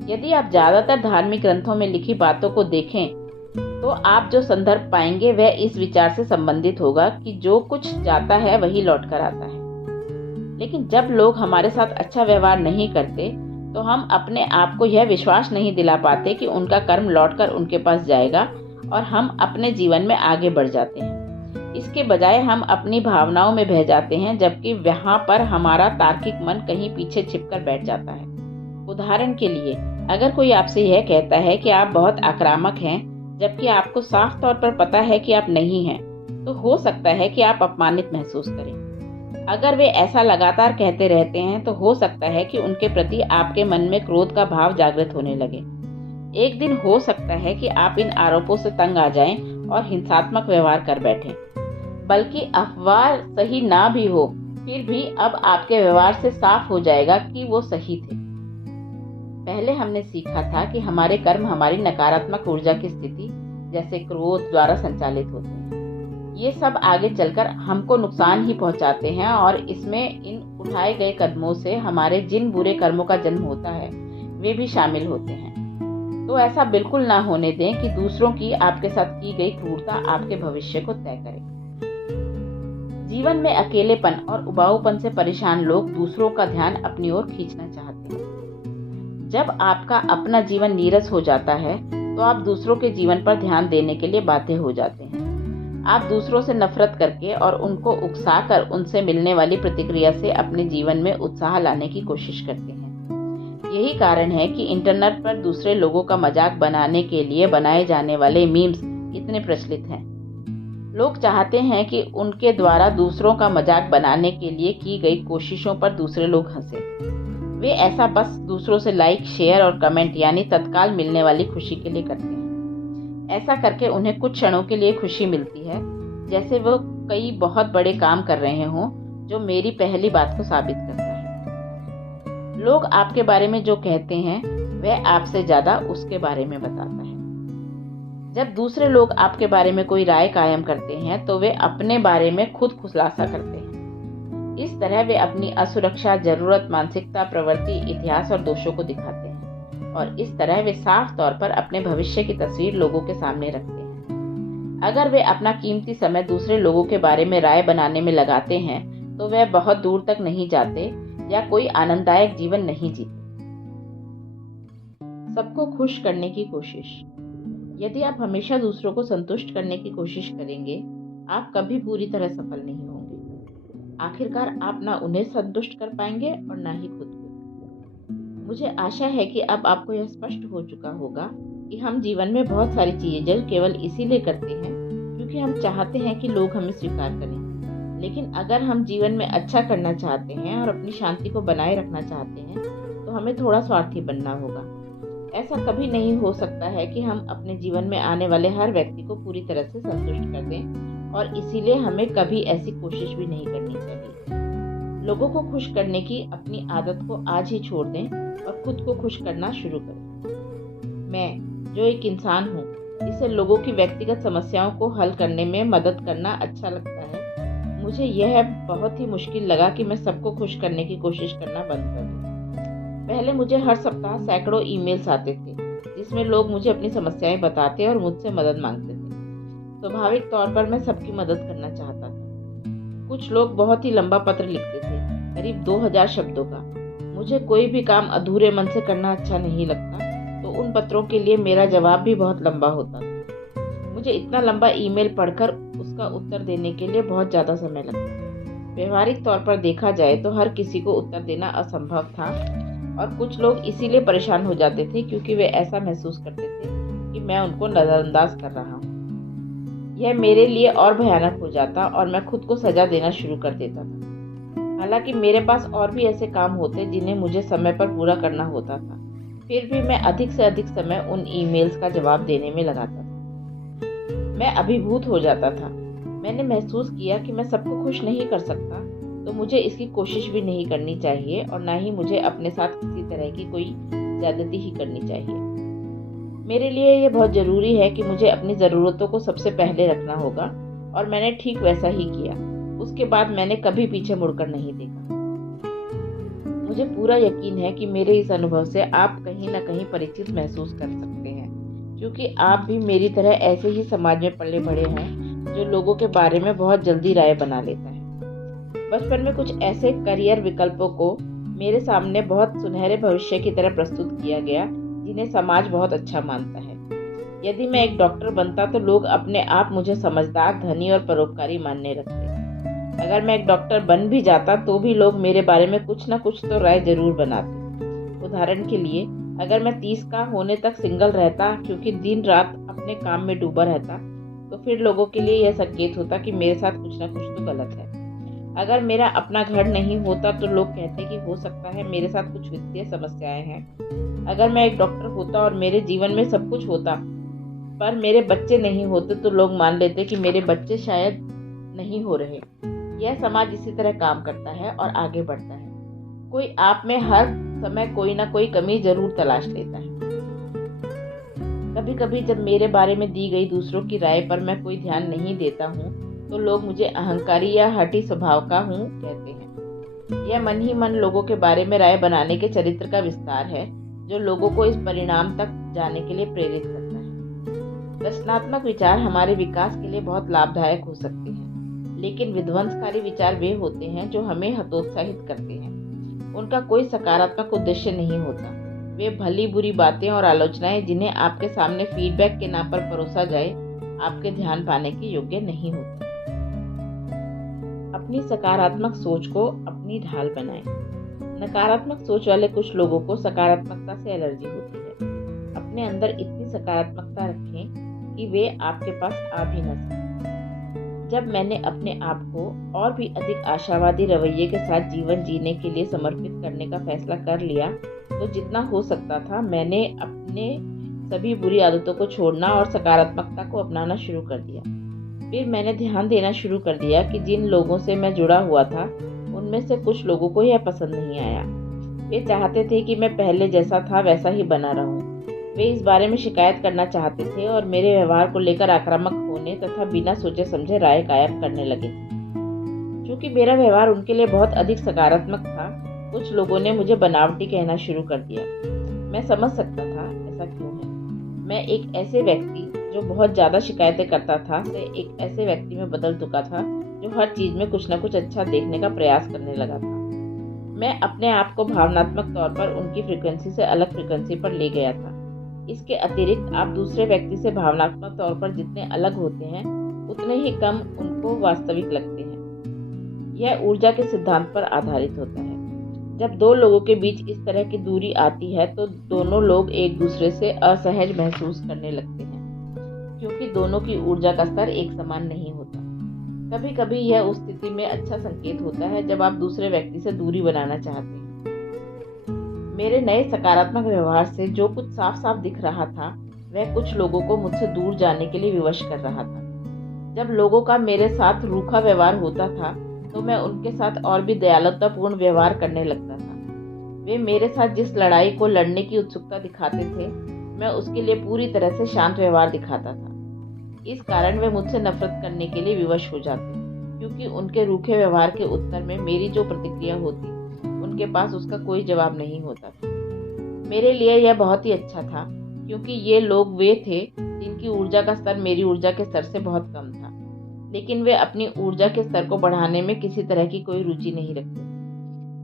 यदि आप ज्यादातर धार्मिक ग्रंथों में लिखी बातों को देखें तो आप जो संदर्भ पाएंगे वह इस विचार से संबंधित होगा कि जो कुछ जाता है वही लौट कर आता है। लेकिन जब लोग हमारे साथ अच्छा व्यवहार नहीं करते तो हम अपने आप को यह विश्वास नहीं दिला पाते कि उनका कर्म लौटकर उनके पास जाएगा, और हम अपने जीवन में आगे बढ़ जाते हैं। इसके बजाय हम अपनी भावनाओं में बह जाते हैं, जबकि वहाँ पर हमारा तार्किक मन कहीं पीछे छिपकर बैठ जाता है। उदाहरण के लिए, अगर कोई आपसे यह कहता है कि आप बहुत आक्रामक हैं, जबकि आपको साफ तौर पर पता है कि आप नहीं हैं, तो हो सकता है कि आप अपमानित महसूस करें। अगर वे ऐसा लगातार कहते रहते हैं तो हो सकता है कि उनके प्रति आपके मन में क्रोध का भाव जागृत होने लगे। एक दिन हो सकता है कि आप इन आरोपों से तंग आ जाएं और हिंसात्मक व्यवहार कर बैठें। बल्कि अफवाह सही ना भी हो, फिर भी अब आपके व्यवहार से साफ हो जाएगा कि वो सही थे। पहले हमने सीखा था कि हमारे कर्म हमारी नकारात्मक ऊर्जा की स्थिति जैसे क्रोध द्वारा संचालित होते हैं। ये सब आगे चलकर हमको नुकसान ही पहुंचाते हैं, और इसमें इन उठाए गए कदमों से हमारे जिन बुरे कर्मों का जन्म होता है वे भी शामिल होते हैं। तो ऐसा बिल्कुल ना होने दें कि दूसरों की आपके साथ की गई क्रूरता आपके भविष्य को तय करे। जीवन में अकेलेपन और उबाऊपन से परेशान लोग दूसरों का ध्यान अपनी ओर खींचना चाहते हैं। जब आपका अपना जीवन नीरस हो जाता है तो आप दूसरों के जीवन पर ध्यान देने के लिए बाध्य हो जाते हैं। आप दूसरों से नफरत करके और उनको उकसाकर उनसे मिलने वाली प्रतिक्रिया से अपने जीवन में उत्साह लाने की कोशिश करते हैं। यही कारण है कि इंटरनेट पर दूसरे लोगों का मजाक बनाने के लिए बनाए जाने वाले मीम्स इतने प्रचलित हैं। लोग चाहते हैं कि उनके द्वारा दूसरों का मजाक बनाने के लिए की गई कोशिशों पर दूसरे लोग हंसें। वे ऐसा बस दूसरों से लाइक, शेयर और कमेंट यानी तत्काल मिलने वाली खुशी के लिए करते हैं। ऐसा करके उन्हें कुछ क्षणों के लिए खुशी मिलती है, जैसे वो कई बहुत बड़े काम कर रहे हों, जो मेरी पहली बात को साबित करता है। लोग आपके बारे में जो कहते हैं वह आपसे ज्यादा उसके बारे में बताता है। जब दूसरे लोग आपके बारे में कोई राय कायम करते हैं तो वे अपने बारे में खुद खुलासा करते हैं। इस तरह वे अपनी असुरक्षा, जरूरत, मानसिकता, प्रवृत्ति, इतिहास और दोषों को दिखाते हैं, और इस तरह वे साफ तौर पर अपने भविष्य की तस्वीर लोगों के सामने रखते हैं। अगर वे अपना कीमती समय दूसरे लोगों के बारे में राय बनाने में लगाते हैं तो वे बहुत दूर तक नहीं जाते या कोई आनंददायक जीवन नहीं जीते। सबको खुश करने की कोशिश। यदि आप हमेशा दूसरों को संतुष्ट करने की कोशिश करेंगे, आप कभी पूरी तरह सफल नहीं होंगे। आखिरकार आप ना उन्हें संतुष्ट कर पाएंगे और ना ही खुद को। मुझे आशा है कि अब आपको यह स्पष्ट हो चुका होगा कि हम जीवन में बहुत सारी चीजें केवल इसीलिए करते हैं क्योंकि हम चाहते हैं कि लोग हमें स्वीकार करें। लेकिन अगर हम जीवन में अच्छा करना चाहते हैं और अपनी शांति को बनाए रखना चाहते हैं तो हमें थोड़ा स्वार्थी बनना होगा। ऐसा कभी नहीं हो सकता है कि हम अपने जीवन में आने वाले हर व्यक्ति को पूरी तरह से संतुष्ट कर दें, और इसीलिए हमें कभी ऐसी कोशिश भी नहीं करनी चाहिए। लोगों को खुश करने की अपनी आदत को आज ही छोड़ दें और खुद को खुश करना शुरू करें। मैं जो एक इंसान हूँ जिसे लोगों की व्यक्तिगत समस्याओं को हल करने में मदद करना अच्छा लगता है, मुझे यह बहुत ही मुश्किल लगा कि मैं सबको खुश करने की कोशिश करना बंद कर दूं। पहले मुझे हर सप्ताह सैकड़ों ईमेल्स आते थे जिसमें लोग मुझे अपनी समस्याएं बताते और मुझसे मदद मांगते थे। स्वाभाविक तौर पर मैं सबकी मदद करना चाहता था। कुछ लोग बहुत ही लंबा पत्र लिखते थे, करीब 2000 शब्दों का। मुझे कोई भी काम अधूरे मन से करना अच्छा नहीं लगता, तो उन पत्रों के लिए मेरा जवाब भी बहुत लंबा होता था। मुझे इतना लंबा ईमेल पढ़कर उसका उत्तर देने के लिए बहुत ज़्यादा समय लगता। व्यवहारिक तौर पर देखा जाए तो हर किसी को उत्तर देना असंभव था, और कुछ लोग इसीलिए परेशान हो जाते थे क्योंकि वे ऐसा महसूस करते थे कि मैं उनको नज़रअंदाज कर रहा हूँ। यह मेरे लिए और भयानक हो जाता और मैं खुद को सजा देना शुरू कर देता था। हालांकि मेरे पास और भी ऐसे काम होते जिन्हें मुझे समय पर पूरा करना होता था, फिर भी मैं अधिक से अधिक समय उन ईमेल्स का जवाब देने में लगाता था। मैं अभिभूत हो जाता था। मैंने महसूस किया कि मैं सबको खुश नहीं कर सकता, तो मुझे इसकी कोशिश भी नहीं करनी चाहिए और ना ही मुझे अपने साथ किसी तरह की कोई ज्यादती ही करनी चाहिए। मेरे लिए यह बहुत ज़रूरी है कि मुझे अपनी ज़रूरतों को सबसे पहले रखना होगा, और मैंने ठीक वैसा ही किया। उसके बाद मैंने कभी पीछे मुड़कर नहीं देखा। मुझे पूरा यकीन है कि मेरे इस अनुभव से आप कहीं न कहीं परिचित महसूस कर सकते हैं, क्योंकि आप भी मेरी तरह ऐसे ही समाज में पले बढ़े हैं जो लोगों के बारे में बहुत जल्दी राय बना लेता है। बचपन में कुछ ऐसे करियर विकल्पों को मेरे सामने बहुत सुनहरे भविष्य की तरह प्रस्तुत किया गया जिन्हें समाज बहुत अच्छा मानता है। यदि मैं एक डॉक्टर बनता तो लोग अपने आप मुझे समझदार, धनी और परोपकारी मानने लगते। अगर मैं एक डॉक्टर बन भी जाता तो भी लोग मेरे बारे में कुछ न कुछ तो राय जरूर बनाते। उदाहरण के लिए, अगर मैं 30 का होने तक सिंगल रहता क्योंकि दिन रात अपने काम में डूबा रहता, तो फिर लोगों के लिए यह संकेत होता कि मेरे साथ कुछ न कुछ तो गलत है। अगर मेरा अपना घर नहीं होता तो लोग कहते कि हो सकता है मेरे साथ कुछ वित्तीय समस्याएं हैं। अगर मैं एक डॉक्टर होता और मेरे जीवन में सब कुछ होता पर मेरे बच्चे नहीं होते, तो लोग मान लेते कि मेरे बच्चे शायद नहीं हो रहे। यह समाज इसी तरह काम करता है और आगे बढ़ता है। कोई आप में हर समय कोई ना कोई कमी जरूर तलाश लेता है। कभी कभी जब मेरे बारे में दी गई दूसरों की राय पर मैं कोई ध्यान नहीं देता हूँ, तो लोग मुझे अहंकारी या हठी स्वभाव का हूँ कहते हैं। यह मन ही मन लोगों के बारे में राय बनाने के चरित्र का विस्तार है जो लोगों को इस परिणाम तक जाने के लिए प्रेरित करता है। रचनात्मक विचार हमारे विकास के लिए बहुत लाभदायक हो सकते हैं, लेकिन विध्वंसकारी विचार वे होते हैं जो हमें हतोत्साहित करते हैं। उनका कोई सकारात्मक उद्देश्य नहीं होता। वे भली बुरी बातें और आलोचनाएं जिन्हें आपके सामने फीडबैक के नाम पर परोसा जाए, आपके ध्यान पाने के योग्य नहीं होते। अपनी सकारात्मक सोच को अपनी ढाल बनाएं। नकारात्मक सोच वाले कुछ लोगों को सकारात्मकता से एलर्जी होती है। अपने अंदर इतनी सकारात्मकता रखें कि वे आपके पास आ भी न सकें। जब मैंने अपने आप को और भी अधिक आशावादी रवैये के साथ जीवन जीने के लिए समर्पित करने का फैसला कर लिया, तो जितना हो सकता था मैंने अपने सभी बुरी आदतों को छोड़ना और सकारात्मकता को अपनाना शुरू कर दिया। फिर मैंने ध्यान देना शुरू कर दिया कि जिन लोगों से मैं जुड़ा हुआ था, उनमें से कुछ लोगों को यह पसंद नहीं आया। वे चाहते थे कि मैं पहले जैसा था वैसा ही बना रहूं। वे इस बारे में शिकायत करना चाहते थे और मेरे व्यवहार को लेकर आक्रामक होने तथा बिना सोचे समझे राय कायम करने लगे। क्योंकि मेरा व्यवहार उनके लिए बहुत अधिक सकारात्मक था, कुछ लोगों ने मुझे बनावटी कहना शुरू कर दिया। मैं समझ सकता था ऐसा क्यों है। मैं एक ऐसे व्यक्ति जो बहुत ज़्यादा शिकायतें करता था से एक ऐसे व्यक्ति में बदल चुका था जो हर चीज़ में कुछ न कुछ अच्छा देखने का प्रयास करने लगा था। मैं अपने आप को भावनात्मक तौर पर उनकी फ्रीक्वेंसी से अलग फ्रीक्वेंसी पर ले गया था। इसके अतिरिक्त आप दूसरे व्यक्ति से भावनात्मक तौर पर जितने अलग होते हैं, उतने ही कम उनको वास्तविक लगते हैं। यह ऊर्जा के सिद्धांत पर आधारित होता है। जब दो लोगों के बीच इस तरह की दूरी आती है तो दोनों लोग एक दूसरे से असहज महसूस करने लगते हैं, क्योंकि दोनों की ऊर्जा का स्तर एक समान नहीं होता। कभी कभी यह उस स्थिति में अच्छा संकेत होता है जब आप दूसरे व्यक्ति से दूरी बनाना चाहते हैं। मेरे नए सकारात्मक व्यवहार से जो कुछ साफ साफ दिख रहा था, वह कुछ लोगों को मुझसे दूर जाने के लिए विवश कर रहा था। जब लोगों का मेरे साथ रूखा व्यवहार होता था, तो मैं उनके साथ और भी दयालुतापूर्ण व्यवहार करने लगता था। वे मेरे साथ जिस लड़ाई को लड़ने की उत्सुकता दिखाते थे, मैं उसके लिए पूरी तरह से शांत व्यवहार दिखाता था। इस कारण वे मुझसे नफरत करने के लिए विवश हो जाते। क्योंकि उनके रूखे व्यवहार के उत्तर में मेरी जो प्रतिक्रिया होती, उनके पास उसका कोई जवाब नहीं होता था। मेरे लिए यह बहुत ही अच्छा था, क्योंकि ये लोग वे थे जिनकी ऊर्जा का स्तर मेरी ऊर्जा के स्तर से बहुत कम था, लेकिन वे अपनी ऊर्जा के स्तर को बढ़ाने में किसी तरह की कोई रुचि नहीं रखते।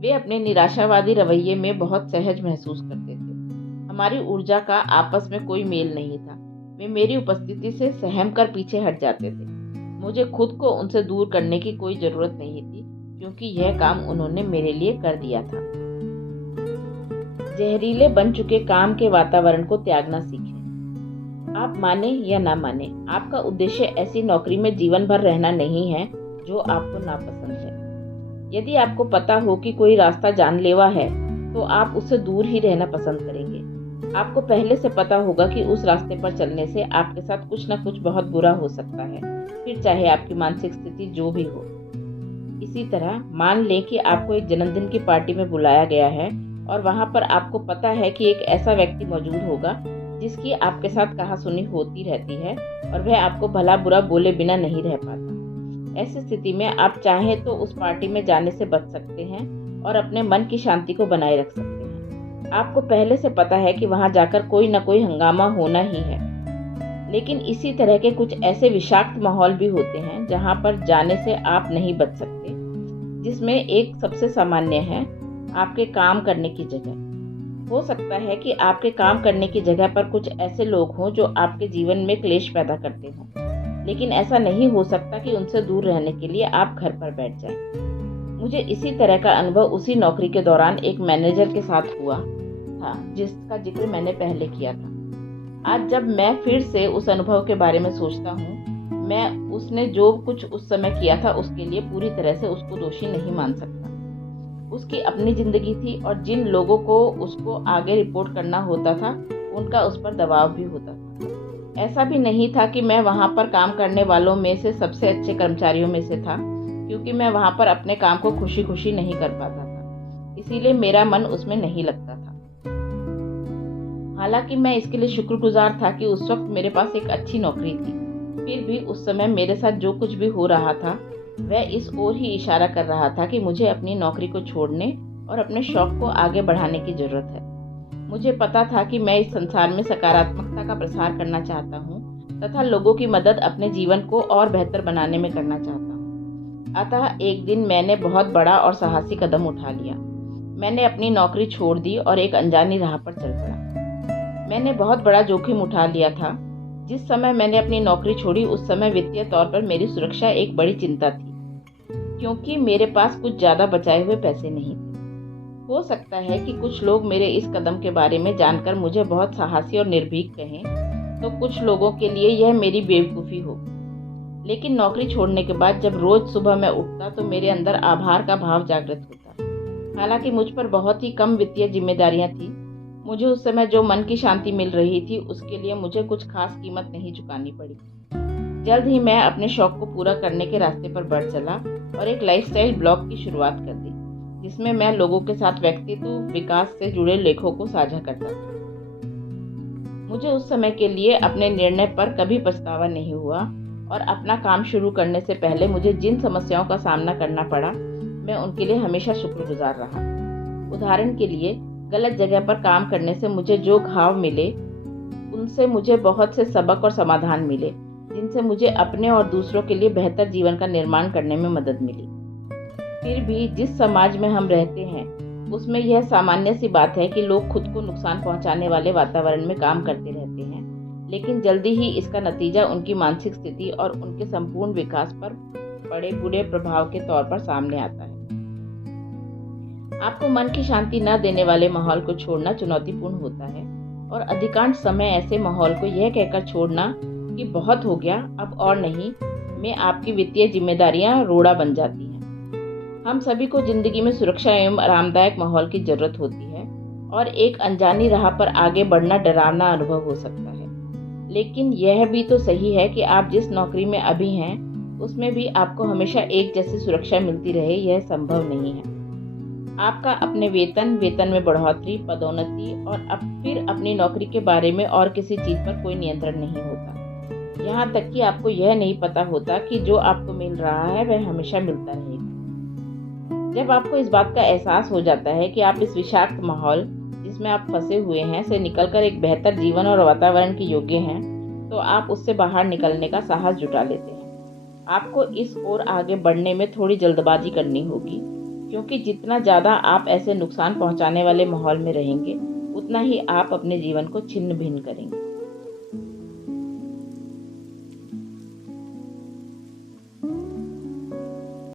वे अपने निराशावादी रवैये में बहुत सहज महसूस करते थे। हमारी ऊर्जा का आपस में कोई मेल नहीं था। वे मेरी उपस्थिति से सहम कर पीछे हट जाते थे। मुझे खुद को उनसे दूर करने की कोई ज़रूरत नहीं थी, क्योंकि यह काम उन्होंने मेरे लिए कर दिया था। जहरीले बन चुके काम के वातावरण को त्यागना सीखें। आप माने या ना माने, आपका उद्देश्य ऐसी नौकरी में जीवन भर रहना नहीं है जो आपको नापसंद है। यदि आपको पता हो कि कोई रास्ता जानलेवा है, तो आप उससे दूर ही रहना पसंद करेंगे। आपको पहले से पता होगा कि उस रास्ते पर चलने से आपके साथ कुछ न कुछ बहुत बुरा हो सकता है, फिर चाहे आपकी मानसिक स्थिति जो भी हो। इसी तरह मान लें कि आपको एक जन्मदिन की पार्टी में बुलाया गया है और वहां पर आपको पता है कि एक ऐसा व्यक्ति मौजूद होगा जिसकी आपके साथ कहासुनी होती रहती है और वह आपको भला बुरा बोले बिना नहीं रह पाता। ऐसी स्थिति में आप चाहें तो उस पार्टी में जाने से बच सकते हैं और अपने मन की शांति को बनाए रख सकते हैं। आपको पहले से पता है कि वहां जाकर कोई न कोई हंगामा होना ही है, लेकिन इसी तरह के कुछ ऐसे विषाक्त माहौल भी होते हैं जहां पर जाने से आप नहीं बच सकते, जिसमें एक सबसे सामान्य है आपके काम करने की जगह। हो सकता है कि आपके काम करने की जगह पर कुछ ऐसे लोग हों जो आपके जीवन में क्लेश पैदा करते हों, लेकिन ऐसा नहीं हो सकता कि उनसे दूर रहने के लिए आप घर पर बैठ जाएं। मुझे इसी तरह का अनुभव उसी नौकरी के दौरान एक मैनेजर के साथ हुआ था जिसका जिक्र मैंने पहले किया था। आज जब मैं फिर से उस अनुभव के बारे में सोचता हूँ, मैं उसने जो कुछ उस समय किया था उसके लिए पूरी तरह से उसको दोषी नहीं मान सकता। उसकी अपनी जिंदगी थी और जिन लोगों को उसको आगे रिपोर्ट करना होता था उनका उस पर दबाव भी होता था। ऐसा भी नहीं था कि मैं वहाँ पर काम करने वालों में से सबसे अच्छे कर्मचारियों में से था, क्योंकि मैं वहाँ पर अपने काम को खुशी खुशी नहीं कर पाता था, इसीलिए मेरा मन उसमें नहीं लगता था। हालांकि मैं इसके लिए शुक्रगुजार था कि उस वक्त मेरे पास एक अच्छी नौकरी थी, फिर भी उस समय मेरे साथ जो कुछ भी हो रहा था वह इस ओर ही इशारा कर रहा था कि मुझे अपनी नौकरी को छोड़ने और अपने शौक को आगे बढ़ाने की जरूरत है। मुझे पता था कि मैं इस संसार में सकारात्मकता का प्रसार करना चाहता हूँ तथा लोगों की मदद अपने जीवन को और बेहतर बनाने में करना चाहता हूँ। अतः एक दिन मैंने बहुत बड़ा और साहसी कदम उठा लिया। मैंने अपनी नौकरी छोड़ दी और एक अनजानी राह पर चल पड़ा। मैंने बहुत बड़ा जोखिम उठा लिया था। जिस समय मैंने अपनी नौकरी छोड़ी उस समय वित्तीय तौर पर मेरी सुरक्षा एक बड़ी चिंता थी, क्योंकि मेरे पास कुछ ज़्यादा बचाए हुए पैसे नहीं थे। हो सकता है कि कुछ लोग मेरे इस कदम के बारे में जानकर मुझे बहुत साहसी और निर्भीक कहें, तो कुछ लोगों के लिए यह मेरी बेवकूफ़ी हो। लेकिन नौकरी छोड़ने के बाद जब रोज़ सुबह मैं उठता तो मेरे अंदर आभार का भाव जागृत होता। हालांकि मुझ पर बहुत ही कम वित्तीय जिम्मेदारियां थी, मुझे उस समय जो मन की शांति मिल रही थी उसके लिए मुझे कुछ खास कीमत नहीं चुकानी पड़ी। जल्द ही मैं अपने शौक को पूरा करने के रास्ते पर बढ़ चला और एक लाइफस्टाइल ब्लॉग की शुरुआत कर दी, जिसमें मैं लोगों के साथ व्यक्तित्व विकास से जुड़े लेखों को साझा करता था। मुझे उस समय के लिए अपने निर्णय पर कभी पछतावा नहीं हुआ और अपना काम शुरू करने से पहले मुझे जिन समस्याओं का सामना करना पड़ा, मैं उनके लिए हमेशा शुक्रगुजार रहा। उदाहरण के लिए, गलत जगह पर काम करने से मुझे जो घाव मिले, उनसे मुझे बहुत से सबक और समाधान मिले, जिनसे मुझे अपने और दूसरों के लिए बेहतर जीवन का निर्माण करने में मदद मिली। फिर भी जिस समाज में हम रहते हैं, उसमें यह सामान्य सी बात है कि लोग खुद को नुकसान पहुंचाने वाले वातावरण में काम करते रहते हैं, लेकिन जल्दी ही इसका नतीजा उनकी मानसिक स्थिति और उनके संपूर्ण विकास पर बड़े बुरे प्रभाव के तौर पर सामने आता है। आपको मन की शांति न देने वाले माहौल को छोड़ना चुनौतीपूर्ण होता है और अधिकांश समय ऐसे माहौल को यह कहकर छोड़ना कि बहुत हो गया, अब और नहीं, में आपकी वित्तीय जिम्मेदारियां रोड़ा बन जाती हैं। हम सभी को जिंदगी में सुरक्षा एवं आरामदायक माहौल की जरूरत होती है और एक अनजानी राह पर आगे बढ़ना डरावना अनुभव हो सकता है, लेकिन यह भी तो सही है कि आप जिस नौकरी में अभी हैं उसमें भी आपको हमेशा एक जैसी सुरक्षा मिलती रहे, यह संभव नहीं है। आपका अपने वेतन में बढ़ोतरी, पदोन्नति और अब फिर अपनी नौकरी के बारे में और किसी चीज पर कोई नियंत्रण नहीं होता। यहाँ तक कि आपको यह नहीं पता होता कि जो आपको मिल रहा है वह हमेशा मिलता रहेगा। जब आपको इस बात का एहसास हो जाता है कि आप इस विषाक्त माहौल जिसमें आप फंसे हुए हैं से निकलकर एक बेहतर जीवन और वातावरण के योग्य हैं, तो आप उससे बाहर निकलने का साहस जुटा लेते हैं। आपको इस ओर आगे बढ़ने में थोड़ी जल्दबाजी करनी होगी, क्योंकि जितना ज़्यादा आप ऐसे नुकसान पहुंचाने वाले माहौल में रहेंगे, उतना ही आप अपने जीवन को छिन्न भिन्न करेंगे।